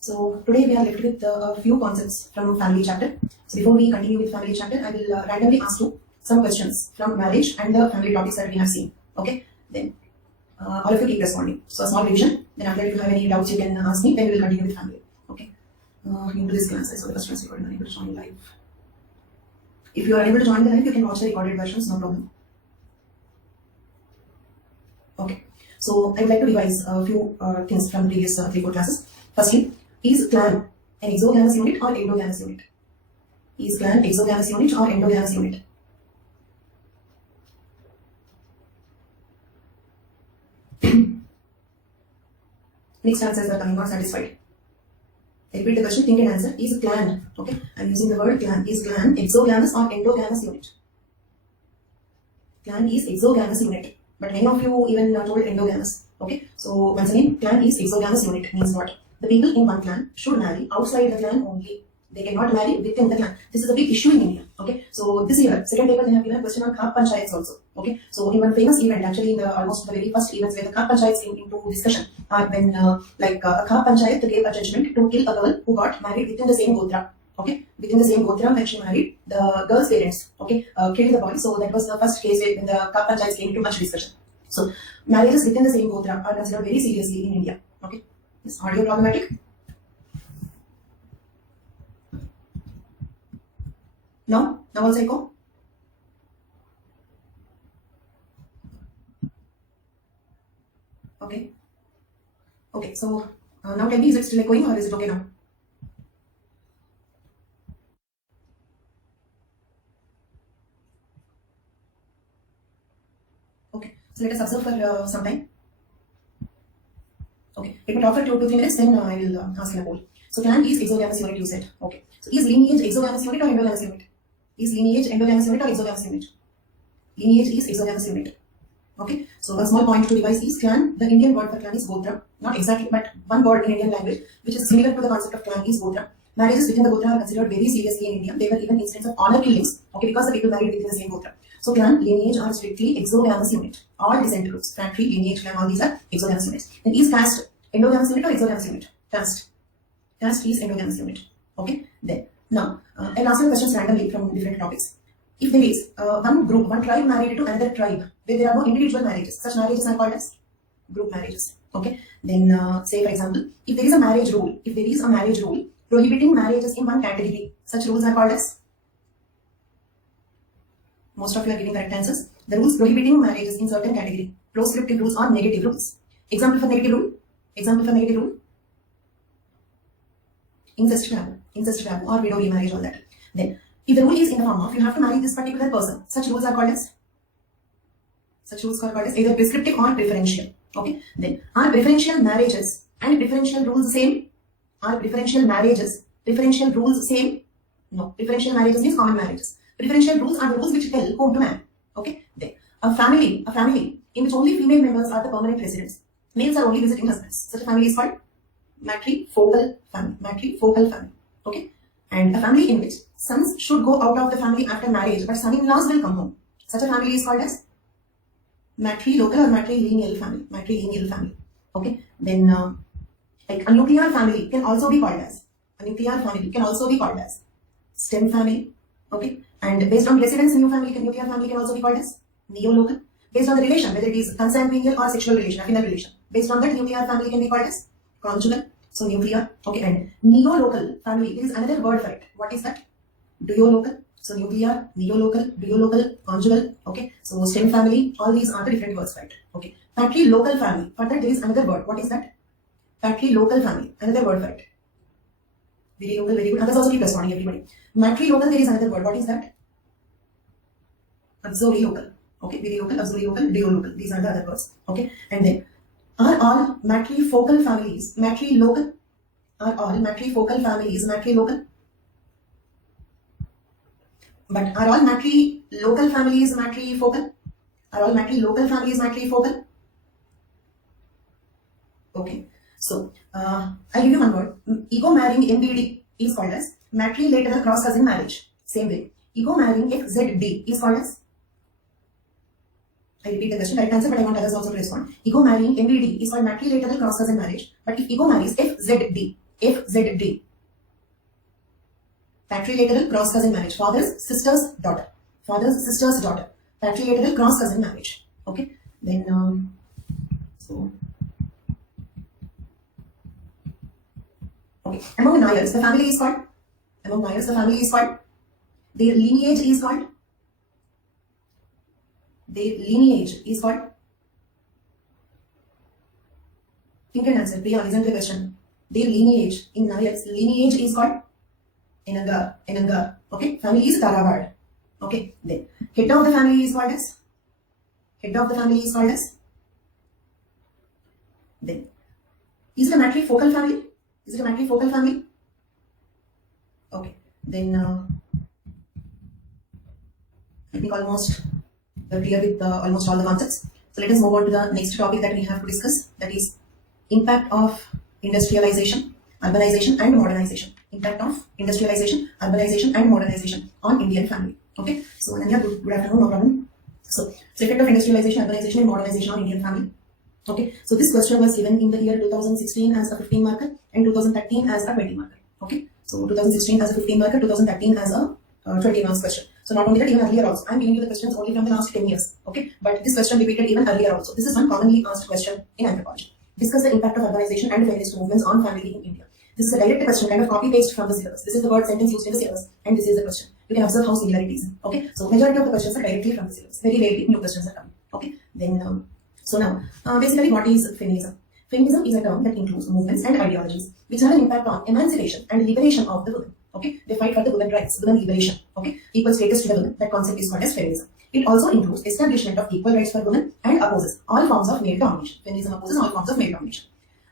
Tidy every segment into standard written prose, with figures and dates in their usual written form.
So today we are left with a few concepts from family chapter. So before we continue with family chapter, I will randomly ask you some questions from marriage and the family topics that we have seen. Okay, then all of you keep responding. So a small revision. Then after, if you have any doubts, you can ask me. Then we will continue with family. Okay. Into this class, I saw the first class recording. Unable to join live. If you are unable to join the live, you can watch the recorded versions. No problem. Okay. So I would like to revise a few things from previous 3-4 classes. Firstly, is clan an exogamous unit or endogamous unit? Is clan exogamous unit or endogamous unit? Next answers are coming, not satisfied. I repeat the question, think and answer. Is clan, okay, I'm using the word clan. Is clan exogamous or endogamous unit? Clan is exogamous unit, but many of you even told endogamous. Okay, so once again, clan is exogamous unit means what? The people in one clan should marry outside the clan only. They cannot marry within the clan. This is a big issue in India. Okay, so this year, second paper, they have given a question on Khap Panchayats also. Okay, so in one famous event, actually in the almost the very first events where the Khap Panchayats came into discussion, when a Khap Panchayat gave a judgment to kill a girl who got married within the same Gotra. Okay, within the same Gotra when she married, the girl's parents, okay, killed the boy. So that was the first case when the Khap Panchayats came into much discussion. So marriages within the same Gotra are considered very seriously in India. Okay, is audio problematic? No? Now also echo? Okay. Okay, so now tell me, is it still echoing or is it okay now? Okay, so let us observe for some time. Okay, let me talk for 2 to 3 minutes, then I will ask in a poll. So clan is exogamous unit, you said. Okay, so is lineage exogamous unit or endogamous unit? Is lineage endogamous unit or exogamous unit? Lineage is exogamous unit. Okay, so one small point to revise is clan. The Indian word for clan is Gotra. Not exactly, but one word in Indian language which is similar to the concept of clan is Gotra. Marriages within the Gotra are considered very seriously in India. There were even instances of honor killings, okay, because the people married within the same Gotra. So clan, lineage are strictly exogamous unit. All descent groups, family, lineage, clan, all these are exogamous units. Then is caste endogamous unit or exogamous unit? Caste. Caste is endogamous unit. Okay, then. Now, I'll ask you questions randomly from different topics. If there is one group, one tribe married to another tribe, where there are no individual marriages, such marriages are called as group marriages. Okay. Then, say for example, if there is a marriage rule, prohibiting marriages in one category, such rules are called as. Most of you are giving correct answers. The rules prohibiting marriages in certain category, proscriptive rules or negative rules. Example for negative rule. Example for negative rule. Incest taboo or widow remarriage, all that. Then, if the rule is in the form of you have to marry this particular person, such rules are called as either prescriptive or preferential. Okay. Then, are preferential marriages and preferential rules same? Are preferential marriages, preferential rules same? No. Preferential marriages means common marriages. Preferential rules are the rules which tell whom to marry. Okay. Then, a family in which only female members are the permanent residents. Males are only visiting husbands. Such a family is called matrifocal family. Okay, and a family in which sons should go out of the family after marriage, but son-in-laws will come home. Such a family is called as matrilocal or matrilineal family. Okay, then like a nuclear family can also be called as stem family. Okay, and based on residence, nuclear family can also be called as neolocal. Based on the relation, whether it is consanguineal or sexual relation, affinal relation, based on that, nuclear family can be called as conjugal. So nuclear, okay, and neolocal family, there is another word for it. What is that? Duolocal. So nuclear, neolocal, duolocal, conjugal, okay. So stem family, all these are the different words for it. Okay. Patrilocal family, for that there is another word. What is that? Patrilocal family, another word for it. Very local, very good. Others also keep responding, everybody. Matrilocal, there is another word. What is that? Absorilocal. Okay, very local, absorilocal, duolocal. These are the other words. Okay, and then are all matrifocal families matrilocal? Are all matrifocal families matrilocal? But are all matrilocal families matrifocal? Are all matrilocal families matrifocal? Okay, so I'll give you one word. Ego marrying MBD is called as matrilateral cross cousin marriage. Same way, ego marrying FZD is called as. I repeat the question, correct answer, but I want others also to respond. Ego marrying MBD is called matrilateral cross cousin marriage. But if ego marries FZD, FZD. Patrilateral cross cousin marriage. Father's sister's daughter. Father's sister's daughter. Patrilateral cross cousin marriage. Okay. Then okay. Among Nayars, the family is called. Among Nayars, the family is called. Their lineage is called. Their lineage is called. Think and answer. Priya, listen to the question. Their lineage in Nayars, lineage is called Enangar. Enangar. Okay. Family is Tarabad. Okay. Then head of the family is called as. Head of the family is called as. Then is it a matrifocal family? Is it a matrifocal family? Okay. Then I think almost we're clear with almost all the concepts. So let us move on to the next topic that we have to discuss. That is impact of industrialization, urbanization, and modernization. Impact of industrialization, urbanization, and modernization on Indian family. Okay. So Ananya, good afternoon. No problem. So effect of industrialization, urbanization, and modernization on Indian family. Okay, so this question was given in the year 2016 as a 15 marker and 2013 as a 20 marker. Okay, so 2016 as a 15 marker, 2013 as a 20 marks question. So not only that, even earlier also. I'm giving you the questions only from the last 10 years. Okay, but this question repeated even earlier also. This is one commonly asked question in anthropology. Discuss the impact of urbanization and feminist movements on family in India. This is a direct question, kind of copy paste from the syllabus. This is the word sentence used in the syllabus, and this is the question. You can observe how similar it is. Okay, so majority of the questions are directly from the syllabus. Very rarely new questions are coming. Okay, then. So now, basically what is feminism? Feminism is a term that includes movements and ideologies which have an impact on emancipation and liberation of the women. Okay, they fight for the women's rights, women liberation. Okay, equal status to the women. That concept is called as feminism. It also includes establishment of equal rights for women and opposes all forms of male domination. Feminism opposes all forms of male domination.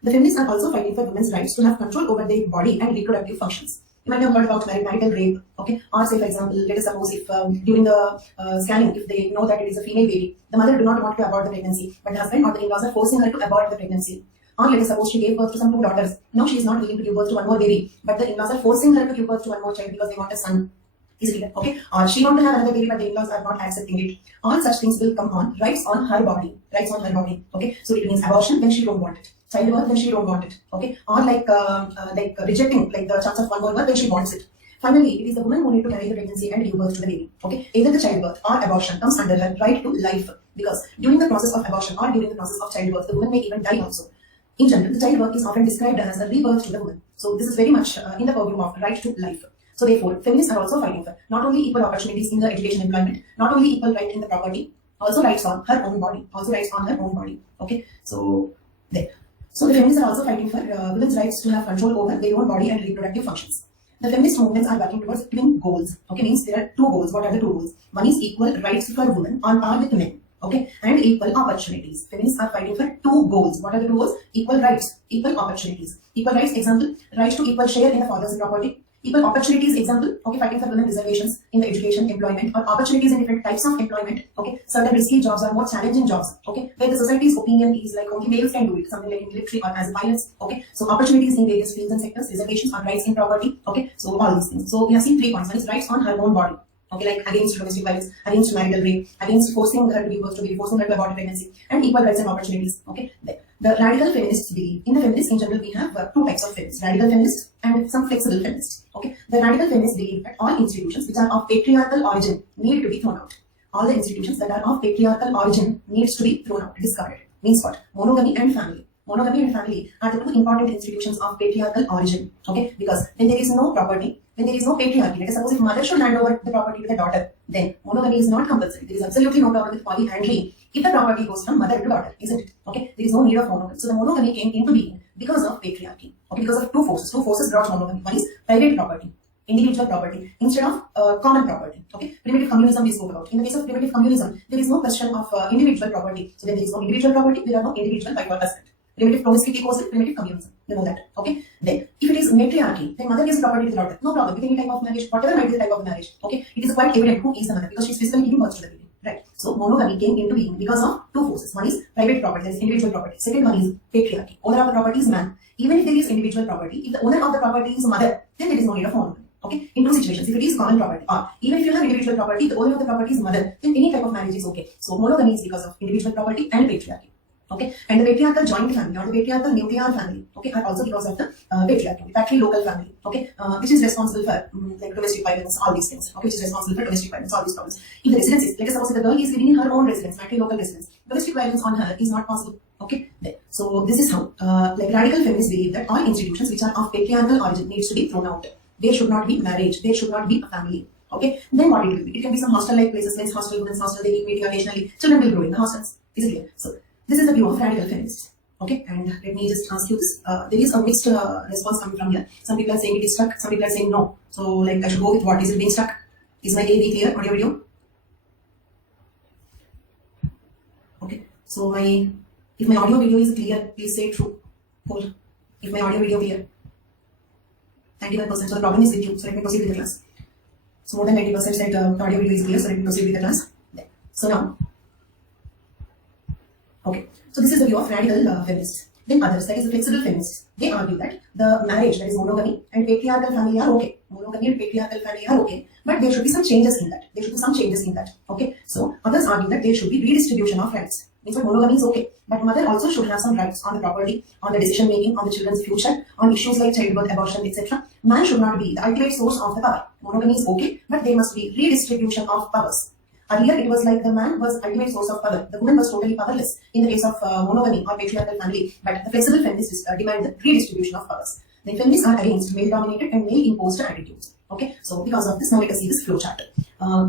The feminists are also fighting for women's rights to have control over their body and reproductive functions. You might have heard about marital rape, okay? Or say, for example, let us suppose if during the scanning, if they know that it is a female baby, the mother do not want to abort the pregnancy, but the husband or the in-laws are forcing her to abort the pregnancy. Or let us suppose she gave birth to some 2 daughters. Now she is not willing to give birth to one more baby, but the in-laws are forcing her to give birth to one more child because they want a son. Is it clear? Okay? Or she want to have another baby, but the in-laws are not accepting it. All such things will come on rights on her body. Rights on her body. Okay? So it means abortion when she don't want it. Childbirth when she don't want it. Okay? Or like rejecting like the chance of one more birth when she wants it. Finally, it is the woman who need to carry the pregnancy and give birth to the baby. Okay, either the childbirth or abortion comes under her right to life, because during the process of abortion or during the process of childbirth, the woman may even die also. In general, the childbirth is often described as a rebirth to the woman. So this is very much in the purview of right to life. So therefore, feminists are also fighting for not only equal opportunities in the education employment, not only equal right in the property, also rights on her own body. Also rights on her own body. Okay, so there. So the feminists are also fighting for women's rights to have control over their own body and reproductive functions. The feminist movements are working towards twin goals. Okay, means there are 2 goals. What are the 2 goals? One is equal rights for women on par with men. Okay, and equal opportunities. Feminists are fighting for 2 goals. What are the 2 goals? Equal rights, equal opportunities. Equal rights, example, right to equal share in the father's property. Equal opportunities, example, okay, fighting for women reservations in the education, employment, or opportunities in different types of employment. Okay, certain risky jobs or more challenging jobs. Okay, where the society's opinion is like only males can do it, something like in military or as pilots. Okay, so opportunities in various fields and sectors, reservations or rights in property. Okay, so all these things. So we have seen 3 points. One is rights on her own body. Okay, like against domestic violence, against marital rape, against forcing her to give birth to baby, forcing her to abort a pregnancy, and equal rights and opportunities. Okay, the radical feminists believe, in the feminists in general, we have 2 types of feminists, radical feminists and some flexible feminists. Okay, the radical feminists believe that all institutions which are of patriarchal origin need to be thrown out. All the institutions that are of patriarchal origin needs to be thrown out, discarded. Means what? Monogamy and family. Monogamy and family are the 2 important institutions of patriarchal origin. Okay, because when there is no property, when there is no patriarchy, let us suppose if mother should hand over the property to the daughter, then monogamy is not compulsory. There is absolutely no problem with polyandry if the property goes from mother to daughter, isn't it? Okay, there is no need of monogamy. So the monogamy came into being because of patriarchy, okay, because of 2 forces. 2 forces brought monogamy. One is private property, individual property, instead of common property. Okay, primitive communism we spoke about. In the case of primitive communism, there is no question of individual property. So when there is no individual property, there are no individual wife or husband. Primitive promiscuity equals primitive communism. You know that. Okay. Then, if it is matriarchy, then mother gives property to the daughter. No problem with any type of marriage, whatever might be the type of marriage. Okay. It is quite evident who is the mother because she is physically giving birth to the baby. Right. So monogamy came into being because of 2 forces. One is private property, that is individual property. Second one is patriarchy. Owner of the property is man. Even if there is individual property, if the owner of the property is mother, then there is no need of monogamy. Okay. In 2 situations, if it is common property, or even if you have individual property, the owner of the property is mother, then any type of marriage is okay. So monogamy is because of individual property and patriarchy. Okay, and the patriarchal joint family or the patriarchal nuclear family, okay, are also because of the patriarchy, patrilocal family, okay, which is responsible for like domestic violence, all these things, okay, which is responsible for domestic violence, all these problems. If the residence is, let us suppose if the girl is living in her own residence, matrilocal residence, domestic violence on her is not possible, okay. So this is how like radical feminists believe that all institutions which are of patriarchal origin needs to be thrown out. There should not be marriage, there should not be a family. Okay, then what it will be? It can be some hostel-like places, men's hostel, women's hostel, they keep meeting occasionally, children will grow in the hostels. Is it clear? So this is the view of radical feminists. Okay, and let me just ask you this. There is a mixed response coming from here. Some people are saying it is stuck, some people are saying no. So like I should go with what? Is it being stuck? Is my AV clear? Audio video? Okay, so if my audio video is clear, please say true. Hold. If my audio video clear. 91%. So the problem is with you. So let me proceed with the class. So more than 90% said audio video is clear. So let me proceed with the class. So now, okay. So this is the view of radical feminists. Then others, that is the flexible feminists, they argue that the marriage, that is monogamy and patriarchal family are okay. Monogamy and patriarchal family are okay, but there should be some changes in that. There should be some changes in that. Okay. So others argue that there should be redistribution of rights. Means what monogamy is okay, but mother also should have some rights on the property, on the decision making, on the children's future, on issues like childbirth, abortion, etc. Man should not be the ultimate source of the power. Monogamy is okay, but there must be redistribution of powers. Earlier, it was like the man was ultimate source of power. The woman was totally powerless in the case of monogamy or patriarchal family. But the flexible feminists demand the redistribution of powers. The feminists are against male-dominated and male-imposed attitudes. Okay, so because of this, now let us see this flowchart.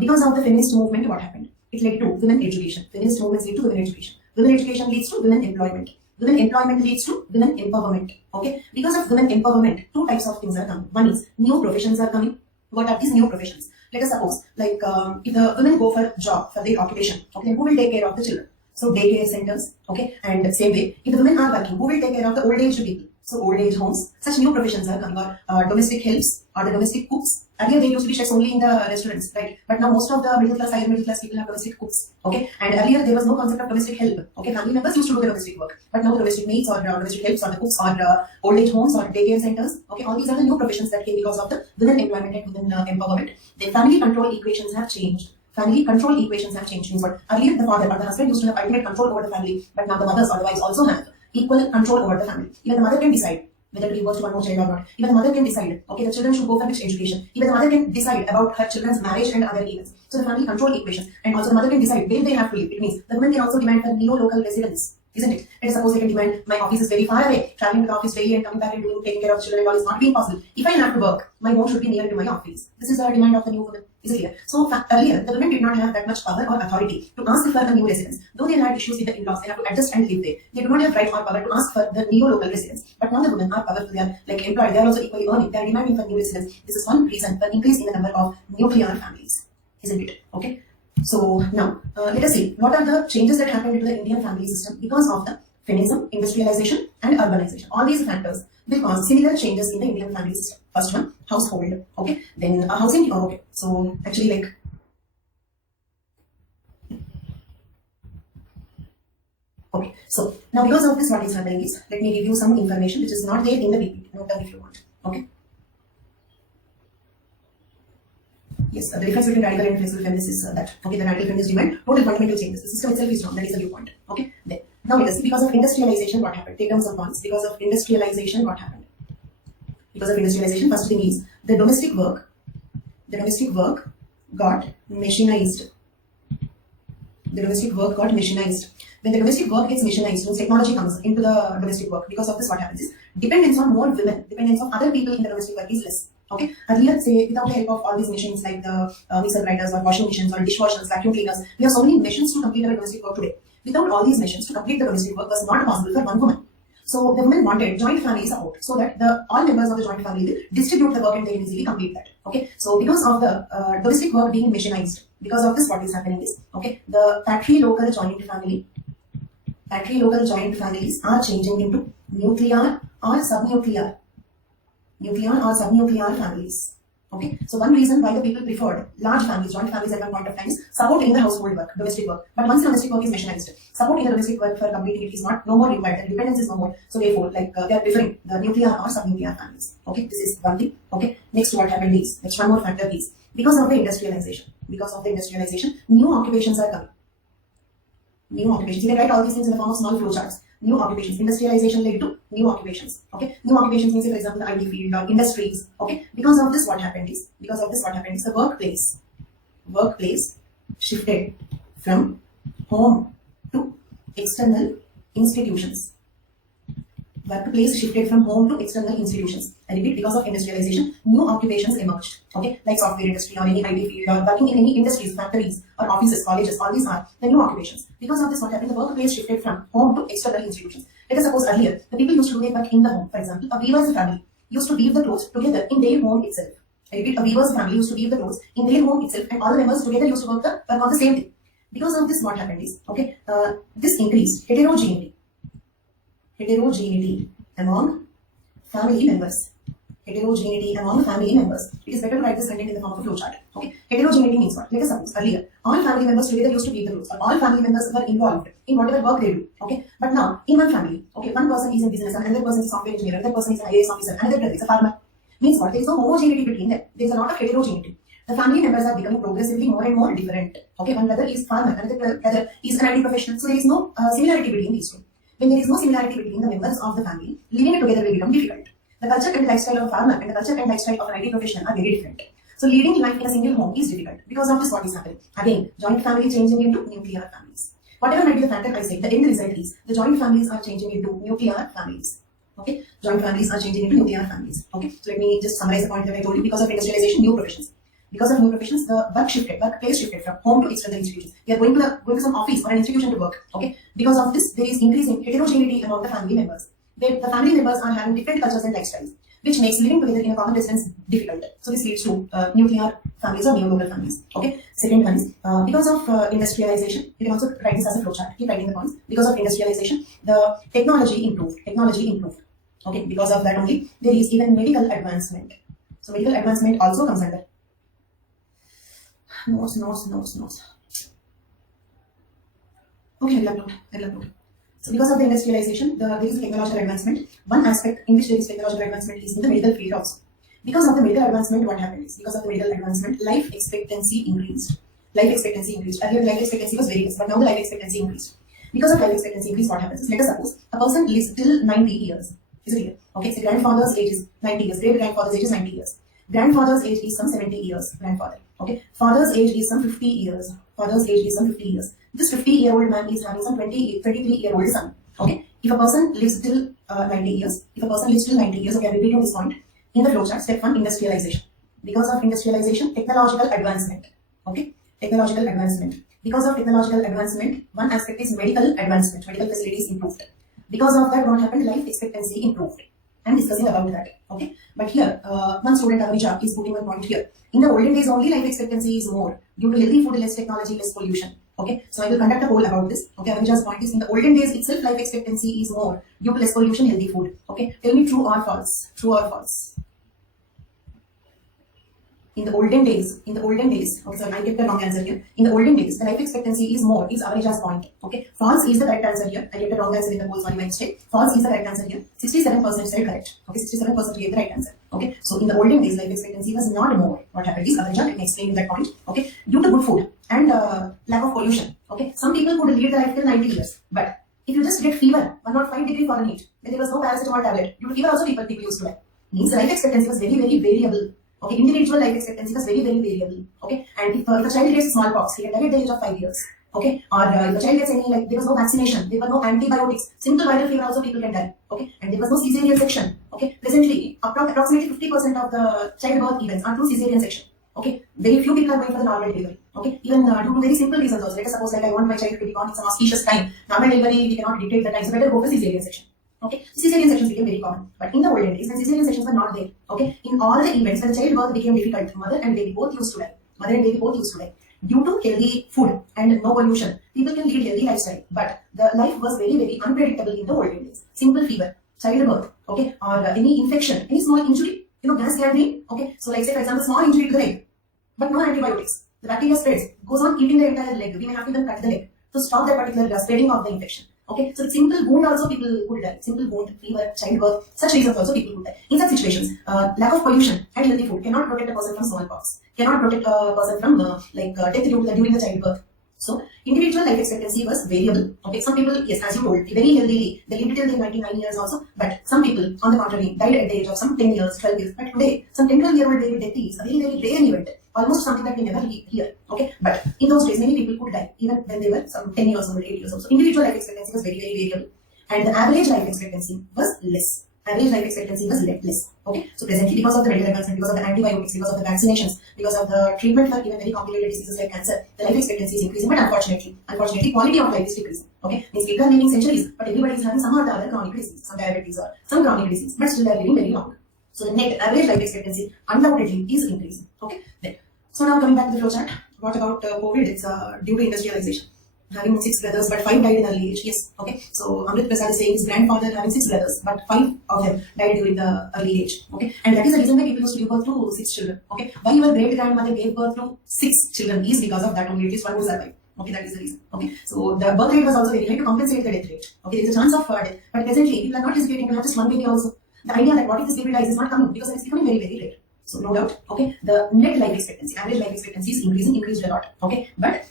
Because of the feminist movement, what happened? It led to women education. Feminist movements lead to women education. Women education leads to women employment. Women employment leads to women empowerment. Okay, because of women empowerment, two types of things are coming. One is new professions are coming. What are these new professions? Let us suppose, like if the women go for job, for their occupation, okay, who will take care of the children? So daycare centers, okay, and same way, if the women are working, who will take care of the old age people? So old age homes, such new professions are coming, or domestic helps, or the domestic cooks. Earlier they used to be chefs only in the restaurants, right? But now most of the middle class, higher middle class people have domestic cooks, okay? And earlier there was no concept of domestic help, okay? Family members used to do the domestic work, but now the domestic maids or domestic helps or the cooks or old age homes or daycare centers, okay? All these are the new professions that came because of the women employment and women empowerment. The family control equations have changed. Family control equations have changed. Means what? Earlier the father or the husband used to have ultimate control over the family, but now the mothers or the wives also have equal control over the family. Even the mother can decide whether to give birth to one more child or not. Even the mother can decide, okay, the children should go for which education. Even the mother can decide about her children's marriage and other events. So the family control equation. And also the mother can decide where they have to live. It means the women can also demand for neo-local residence. Isn't it? Let us suppose they can demand, my office is very far away. Traveling to the office daily and coming back and taking care of children and all is not being possible. If I have to work, my home should be near to my office. This is the demand of the new woman. Is it clear? So earlier, the women did not have that much power or authority to ask for a new residence. Though they had issues with the in-laws, they have to adjust and live there. They do not have right or power to ask for the neo-local residence. But now the women are powerful. They are like employed. They are also equally earning. They are demanding for new residence. This is one reason for increase in the number of nuclear families. Isn't it? Okay. So now, let us see what are the changes that happened to the Indian family system because of the feminism, industrialization, and urbanization. All these factors will cause similar changes in the Indian family system. First one, household. Okay. Then housing. Oh, okay. So actually, like, okay. So now because of this, what is happening is, let me give you some information which is not there in the PPT. Note down if you want. Okay. Yes, the difference between radical and flexible feminists is that, okay, the radical feminists demand total fundamental changes. The system itself is wrong. That is the viewpoint. Okay. Then now let us see, because of industrialization, what happened? Take down some points. Because of industrialization, what happened? Because of industrialization, first thing is the domestic work got machinized. The domestic work got machinized. When the domestic work gets machinized, when technology comes into the domestic work, because of this, what happens is dependence on more women, dependence on other people in the domestic work is less. Okay, earlier, say, without the help of all these machines like the mixer grinders or washing machines or dishwashers, vacuum cleaners, we have so many machines to complete our domestic work today. Without all these machines, to complete the domestic work was not possible for one woman. So the women wanted joint family support so that all members of the joint family will distribute the work and they can easily complete that. Okay, so because of the domestic work being machinized, because of this, what is happening is, okay, the patrilocal joint families are changing into nuclear or subnuclear families. Okay, so one reason why the people preferred large families, joint families at one point of time is support in the household work, domestic work. But once the domestic work is machinized, support in the domestic work for completing it is no more required. The dependence is no more. So therefore, like they are preferring the nuclear or subnuclear families. Okay, this is one thing. Okay, next what happened is, next one more factor is, because of the industrialization, new occupations are coming. New occupations. You can write all these things in the form of small flowcharts. New occupations. Industrialization led to new occupations. Okay. New occupations means, for example, the IT field or industries. Okay. Because of this, what happened is the workplace shifted from home to external institutions. Workplace shifted from home to external institutions. I repeat, because of industrialization, new occupations emerged. Okay, like software industry or any IT field or working in any industries, factories or offices, colleges. All these are the new occupations. Because of this, what happened? The workplace shifted from home to external institutions. Let us suppose earlier the people used to do their work in the home. For example, a weaver's family used to weave the clothes together in their home itself. I repeat, a weaver's family used to weave the clothes in their home itself, and all the members together used to work on the same thing. Because of this, what happened is, okay, this increased heterogeneity among family members. Heterogeneity among family members. It is better to write this content in the form of a flowchart. Okay, heterogeneity means what? Let us suppose earlier all family members together used to weave the clothes, or all family members were involved in whatever work they do. Okay, but now in one family, okay, one person is in business, another person is a software engineer, another person is an IAS officer, another is a farmer. Means what? There is no homogeneity between them. There is a lot of heterogeneity. The family members are becoming progressively more and more different. Okay, one brother is farmer, another brother is an IT professional. So there is no similarity between these two. When there is no similarity between the members of the family, living it together will become difficult. The culture and lifestyle of a farmer and the culture and lifestyle of an IT professional are very different. So leading life in a single home is difficult. Because of this, what is happening? Again, joint family changing into nuclear families. Whatever might be the factor I say, the end result is the joint families are changing into nuclear families. Okay, joint families are changing into nuclear families. Okay, so let me just summarize the point that I told you. Because of industrialization, new professions. Because of new professions, the workplace shifted from home to external institutions. We are going to some office or an institution to work. Okay, because of this, there is increasing heterogeneity among the family members. The family members are having different cultures and lifestyles, which makes living together in a common residence difficult. So this leads to nuclear families or neoliberal families. Okay. Second one is because of industrialization. You can also write this as a flowchart. Keep writing the points. Because of industrialization, the technology improved. Okay. Because of that only, there is even medical advancement. So medical advancement also comes under notes. Okay, I'll upload. So because of the industrialization, there is a technological advancement. One aspect in which there is technological advancement is in the medical field also. Because of the medical advancement, what happened is, because of the medical advancement, life expectancy increased. Earlier the life expectancy was very less, but now the life expectancy increased. Because of life expectancy increase, what happens is, let us suppose a person lives till 90 years. Is it clear? Okay, so grandfather's age is 90 years, great grandfather's age is 90 years. Grandfather's age is some 70 years, grandfather. Okay, father's age is some 50 years. This 50-year-old man is having some 23-year-old son. Okay, if a person lives till 90 years, okay, I'm repeating this point. In the flowchart, step 1, industrialization. Because of industrialization, technological advancement. Okay, technological advancement. Because of technological advancement, one aspect is medical advancement. Medical facilities improved. Because of that, what happened? Life expectancy improved. I'm discussing about that. Okay, but here, one student Avanija is putting one point here. In the olden days, only life expectancy is more due to healthy food, less technology, less pollution. Okay, so I will conduct a poll about this. Okay, Avanja's point is, in the olden days itself, life expectancy is more due to less pollution, healthy food. Okay, tell me true or false. True or false. In the olden days, okay, so I get the wrong answer here. In the olden days, the life expectancy is more, is Avanja's point. Okay, false is the correct answer here. I get the wrong answer in the poll, sorry, my mistake. False is the correct answer here. 67% said correct. Okay, 67% gave the right answer. Okay, so in the olden days, life expectancy was not more. What happened is, Avanja, let me explain that point. Okay, due to good food and lack of pollution. Okay, some people could lead the life till 90 years, but if you just get fever, 105 degree Fahrenheit, when there was no paracetamol tablet, due to fever also people used to die. Means the life expectancy was very, very variable. Okay, individual life expectancy was very, very variable. Okay, and if a child gets smallpox, he can die at the age of 5 years. Okay, or if a child gets any, like, there was no vaccination, there were no antibiotics, simple viral fever also people can die. Okay, and there was no cesarean section. Okay, presently approximately 50% of the childbirth events are through cesarean section. Okay, very few people are going for the normal delivery. Okay, even due to very simple reasons also. Let us suppose, like, I want my child to be born in some auspicious time. Normal delivery we cannot dictate the time, so better go for cesarean section. Okay, cesarean sections became very common. But in the olden days, when cesarean sections were not there, okay, in all the events when childbirth became difficult, mother and baby both used to die. Due to healthy food and no pollution, people can lead healthy lifestyle. But the life was very, very unpredictable in the olden days. Simple fever, childbirth, okay, or any infection, any small injury, gas gangrene. Okay, so like say for example, small injury to the leg, but no antibiotics. The bacteria spreads, goes on eating the entire leg. We may have to then cut the leg to stop that particular spreading of the infection. Okay, so with simple wound also people could die. Simple wound, fever, childbirth, such reasons also people could die. In such situations, lack of pollution and healthy food cannot protect a person from smallpox, cannot protect a person from death during the childbirth. So Individual life expectancy was variable. Okay, some people, yes, as you told, very healthily, they lived till their 99 years also. But some people, on the contrary, died at the age of some 10 years, 12 years. But today, some 10-12-year-old baby death is a very, very rare event. Almost something that we never hear. Okay, but in those days, many people could die even when they were some 10 years old, 8 years old. So individual life expectancy was very, very variable, and the average life expectancy was less. Average life expectancy was less. Okay, so presently, because of the medical advancement, because of the antibiotics, because of the vaccinations, because of the treatment for even very complicated diseases like cancer, the life expectancy is increasing. But unfortunately, quality of life is decreasing. Okay, means people are living centuries, but everybody is having some or the other chronic disease, some diabetes or some chronic disease, but still they are living very long. So the net average life expectancy undoubtedly is increasing. Okay, then. So now coming back to the flowchart, what about COVID? It's due to industrialization. Having 6 brothers, but 5 died in early age. Yes, okay. So Amrit Prasad is saying his grandfather having 6 brothers, but 5 of them died during the early age. Okay, and that is the reason why people used to give birth to 6 children. Okay, why your great grandmother gave birth to 6 children is because of that only. At least one will survive. Okay, that is the reason. Okay, so the birth rate was also very high to compensate the death rate. Okay, there is a chance of death, but presently people are not hesitating to have just one baby also. The idea that what if this baby dies is not coming because it's becoming very, very rare. So no doubt, okay, the net life expectancy, average life expectancy is increased a lot, okay, but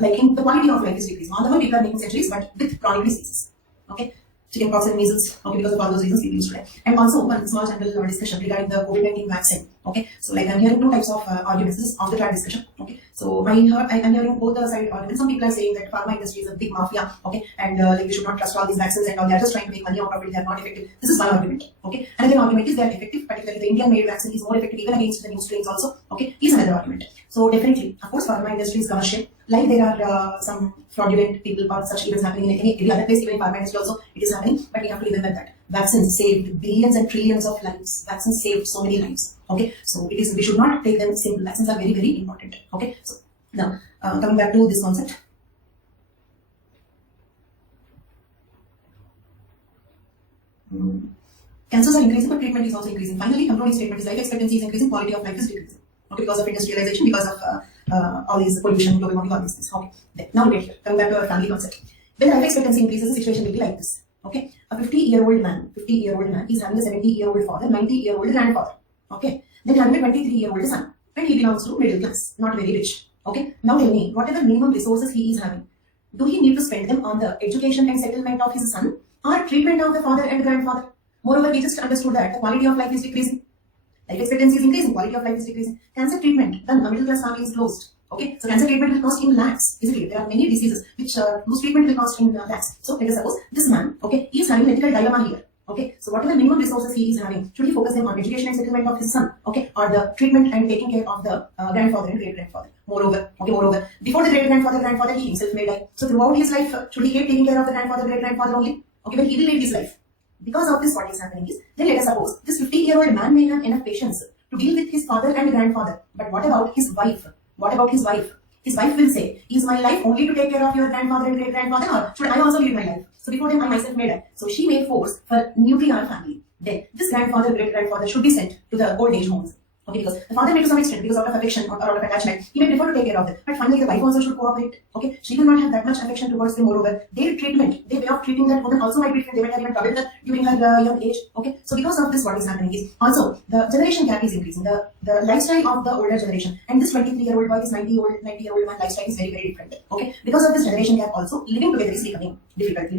like in the quality of life is decreasing. On the whole, people are making centuries, but with chronic diseases, okay, chickenpox and measles, okay, because of all those reasons people used to die. And also one small general discussion regarding the COVID-19 vaccine, okay. So like I'm hearing 2 types of arguments. This is off the track discussion, okay. So I'm hearing both the side arguments. Some people are saying that pharma industry is a big mafia, okay, and like we should not trust all these vaccines and all. They are just trying to make money out of it. They are not effective. This is one argument, okay. Another argument is they are effective, particularly the Indian-made vaccine is more effective even against the new strains also, okay. Is another argument. So definitely, of course, pharma industry is commercial. Like there are some fraudulent people or such events happening in any other place, even in pharma industry also it is happening. But we have to remember that vaccines saved billions and trillions of lives. Vaccines saved so many lives. Okay, so it is we should not take them simple. Vaccines are very, very important. Okay, so now coming back to this concept. Cancers are increasing, but treatment is also increasing. Finally, concluding statement is life expectancy is increasing, quality of life is decreasing. Okay, because of industrialization, because of all these pollution, global warming, all these things. Okay, then, now look at here. Coming back to our family concept. When life expectancy increases, the situation will be like this. Okay, a 50-year-old man is having a 70-year-old father, 90-year-old grandfather. Okay, then having a 23-year-old son, and he belongs to middle class, not very rich. Okay, now tell me, whatever minimum resources he is having, do he need to spend them on the education and settlement of his son, or treatment of the father and grandfather? Moreover, we just understood that the quality of life is decreasing. Life expectancy is increasing, quality of life is decreasing. Cancer treatment, then the middle class family is closed. Okay, so cancer treatment will cost in lakhs, isn't it? There are many diseases which whose treatment will cost in lakhs. So let us suppose this man, okay, he is having medical dilemma here. Okay, so whatever minimum resources he is having, should he focus them on education and settlement of his son, okay, or the treatment and taking care of the grandfather and great grandfather? Moreover, before the great grandfather, he himself may die. So throughout his life, should he keep taking care of the grandfather, great grandfather only? Okay, when he will leave his life. Because of this, what is happening is, then let us suppose this 50-year-old man may have enough patience to deal with his father and grandfather. But what about his wife? His wife will say, is my life only to take care of your grandfather and great grandfather, or should I also live my life? So before them, I myself may die. So she may force for nuclear family. Then this grandfather, great grandfather should be sent to the old age homes. Okay, because the father may to some extent, because out of affection or out of attachment, he may prefer to take care of them. But finally, the wife also should cooperate. Okay, she will not have that much affection towards them. Moreover, their treatment, their way of treating that woman also might be different. They might have even troubled her during her young age. Okay, so because of this, what is happening is also the generation gap is increasing. The lifestyle of the older generation and this 23-year-old boy, this 90-year-old man lifestyle is very, very different. Okay, because of this generation gap, also living together is becoming difficult.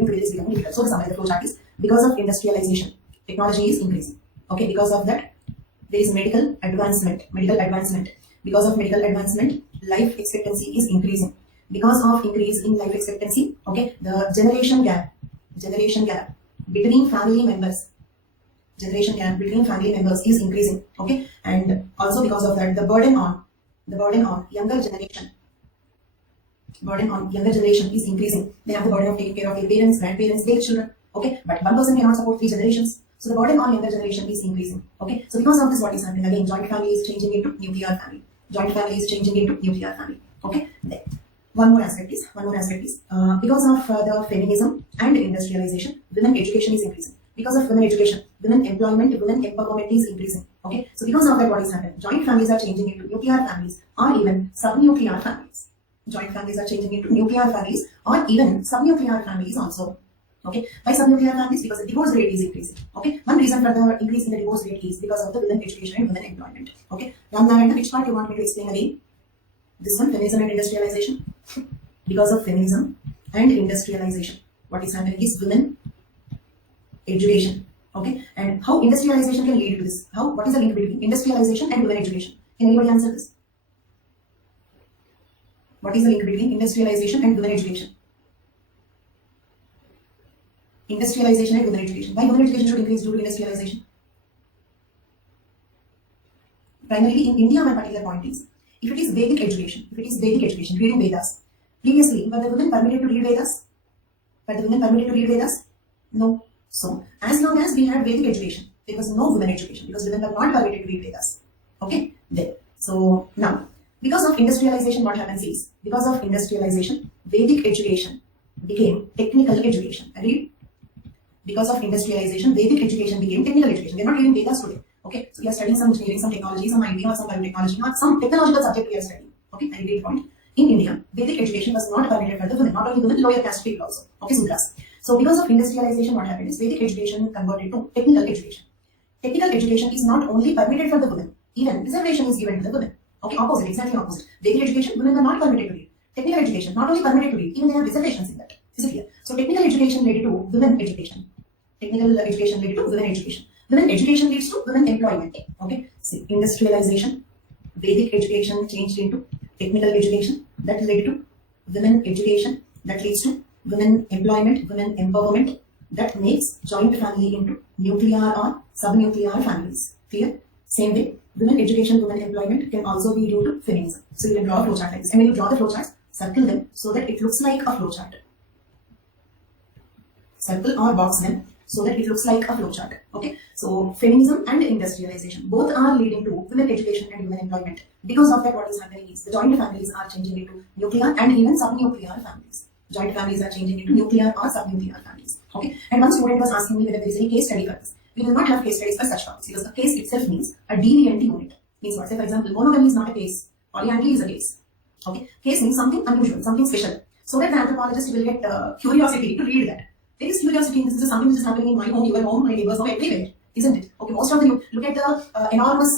So the summary of the flow chart is because of industrialization, technology is increasing. Okay, because of that, there is medical advancement. Because of medical advancement, life expectancy is increasing. Because of increase in life expectancy, okay, the generation gap between family members is increasing. Okay, and also because of that, the burden on younger generation is increasing. They have the burden of taking care of their parents, grandparents, their children. Okay, but one person cannot support 3 generations. So the burden on younger generation is increasing. Okay, so because of this, what is happening? Again, joint family is changing into nuclear family. Okay, then one more aspect is because of the feminism and industrialization, women education is increasing. Because of women education, women employment, women empowerment is increasing. Okay, so because of that, what is happening? Joint families are changing into nuclear families or even subnuclear families. Joint families are changing into nuclear families or even subnuclear families also. Okay, why subnuclear families? Because the divorce rate is increasing. Okay, one reason for the increase in the divorce rate is because of the women education and women employment. Okay, Ramnarayana, which part you want me to explain again? This one, feminism and industrialization. because of feminism and industrialization, what is happening is women education. Okay, and how industrialization can lead to this? What is the link between industrialization and women education? Can anybody answer this? What is the link between industrialization and women education? Industrialization and women education. Why women education should increase due to industrialization? Primarily in India, my particular point is, if it is Vedic education, reading Vedas, previously, were the women permitted to read Vedas? No. So, as long as we had Vedic education, there was no women education because women were not permitted to read Vedas. Okay, then. So, now, because of industrialization, what happens is, Vedic education became technical education. Agreed? Because of industrialization, Vedic education became technical education. We are not reading Vedas today. Okay, so we are studying some engineering, some technology, some IT, or some biotechnology, not some technological subject we are studying. Okay, I repeat the point. In India, Vedic education was not permitted for the women, not only women, lower caste people also. Okay, Sudras. So because of industrialization, what happened is Vedic education converted to technical education. Technical education is not only permitted for the women, even reservation is given to the women. Okay, opposite, exactly opposite. Vedic education, women are not permitted to read. Technical education, not only permitted to read, even they have reservations in that. Is it clear? So technical education led to women education. Technical education led to women education. Women education leads to women employment. Okay, see, industrialization, Vedic education changed into technical education, that led to women education, that leads to women employment, women empowerment, that makes joint family into nuclear or subnuclear families. Clear? Same way, women education, women employment can also be due to feminism. So you can draw a flowchart like this. And when you draw the flowcharts, circle them so that it looks like a flowchart. Circle or box them so that it looks like a flowchart. Okay, so feminism and industrialization both are leading to women education and women employment. Because of that, what is happening is the joint families are changing into nuclear and even subnuclear families. Joint families are changing into nuclear or subnuclear families. Okay, and one student was asking me whether there is any case study for this. We will not have case studies for such topics because a case itself means a deviant unit. Means what? Say for example, monogamy is not a case, polyandry is a case. Okay, case means something unusual, something special. So that the anthropologist will get curiosity to read that. There is curiosity in this. This is something which is happening in my home, your home, my neighbor's home, everywhere, isn't it? Okay, most of you look at the enormous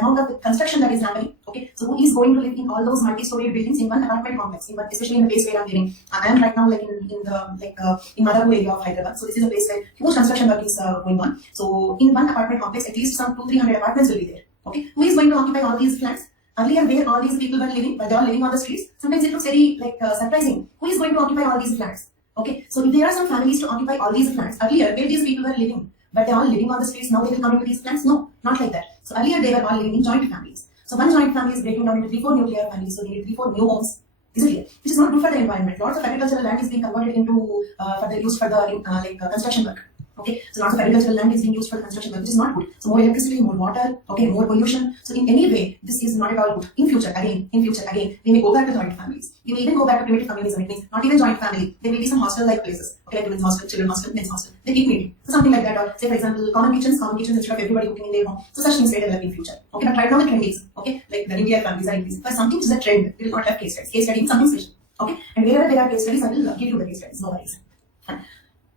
amount of construction that is happening. Okay, so who is going to live in all those multi-story buildings in one apartment complex, especially in the place where I'm living. I am right now like in Madhapur area of Hyderabad. So this is a place where huge construction work is going on. So in one apartment complex, at least some 200-300 apartments will be there. Okay, who is going to occupy all these flats? Earlier, where all these people were living, but they are living on the streets. Sometimes it looks very surprising. Who is going to occupy all these flats? Okay, so if there are some families to occupy all these flats, earlier where these people were living, but they are all living on the streets, now they will come into these flats? No, not like that. So earlier they were all living in joint families. So one joint family is breaking down into 3-4 nuclear families, so they need 3-4 new homes. Is it clear? Which is not good for the environment. Lots of agricultural land is being converted into used for the construction work. Okay, so lots of agricultural land is being used for the construction work, which is not good. So more electricity, more water, okay, more pollution. So in any way, this is not at all good. In future, again, we may go back to joint families. We may even go back to primitive communism. It means not even joint family. There may be some hostel-like places. Okay, like women's hostel, children's hostel, men's hostel. They keep meeting. So something like that, or say for example, common kitchens instead of everybody cooking in their home. So such things may develop in future. Okay, but right now the trend is, okay, like the nuclear families are increasing. But something which is a trend, we will not have case studies. Case study is something special. Okay, and wherever there are case studies, I will give you the case studies. No worries. Fine.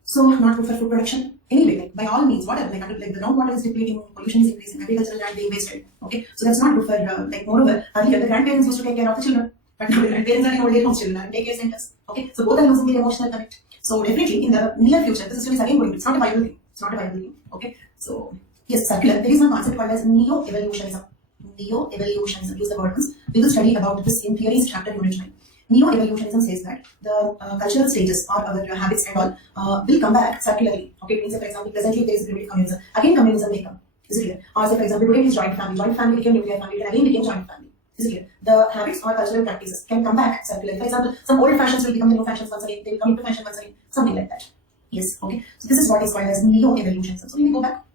So not good for food production. Anyway, like by all means, whatever, like the groundwater is depleting, pollution is increasing, agricultural land being wasted. Okay, so that's not good for moreover, earlier the grandparents used to take care of the children, but the grandparents are in old age homes, children are in daycare centers. Okay, so both are losing their emotional connect. So definitely in the near future, the system is again going to, it's not a viable thing. It's not a viable thing. Okay, so yes, circular. There is one concept called as neo-evolutionism. Neo-evolutionism. Use the word once. We will study about this in theories chapter unit 9. Neo-evolutionism says that the cultural stages or our habits and all will come back circularly. Okay, it means, for example, presently there is primitive communism. Again, communism may come. Is it clear? Or say, for example, today it is joint family. Joint family became nuclear family, and again became joint family. Is it clear? The habits or cultural practices can come back circularly. For example, some old fashions will become the new fashions once again. They will come into fashion once again. Something like that. Yes. Okay. So this is what is called as neo-evolutionism. So we will go back.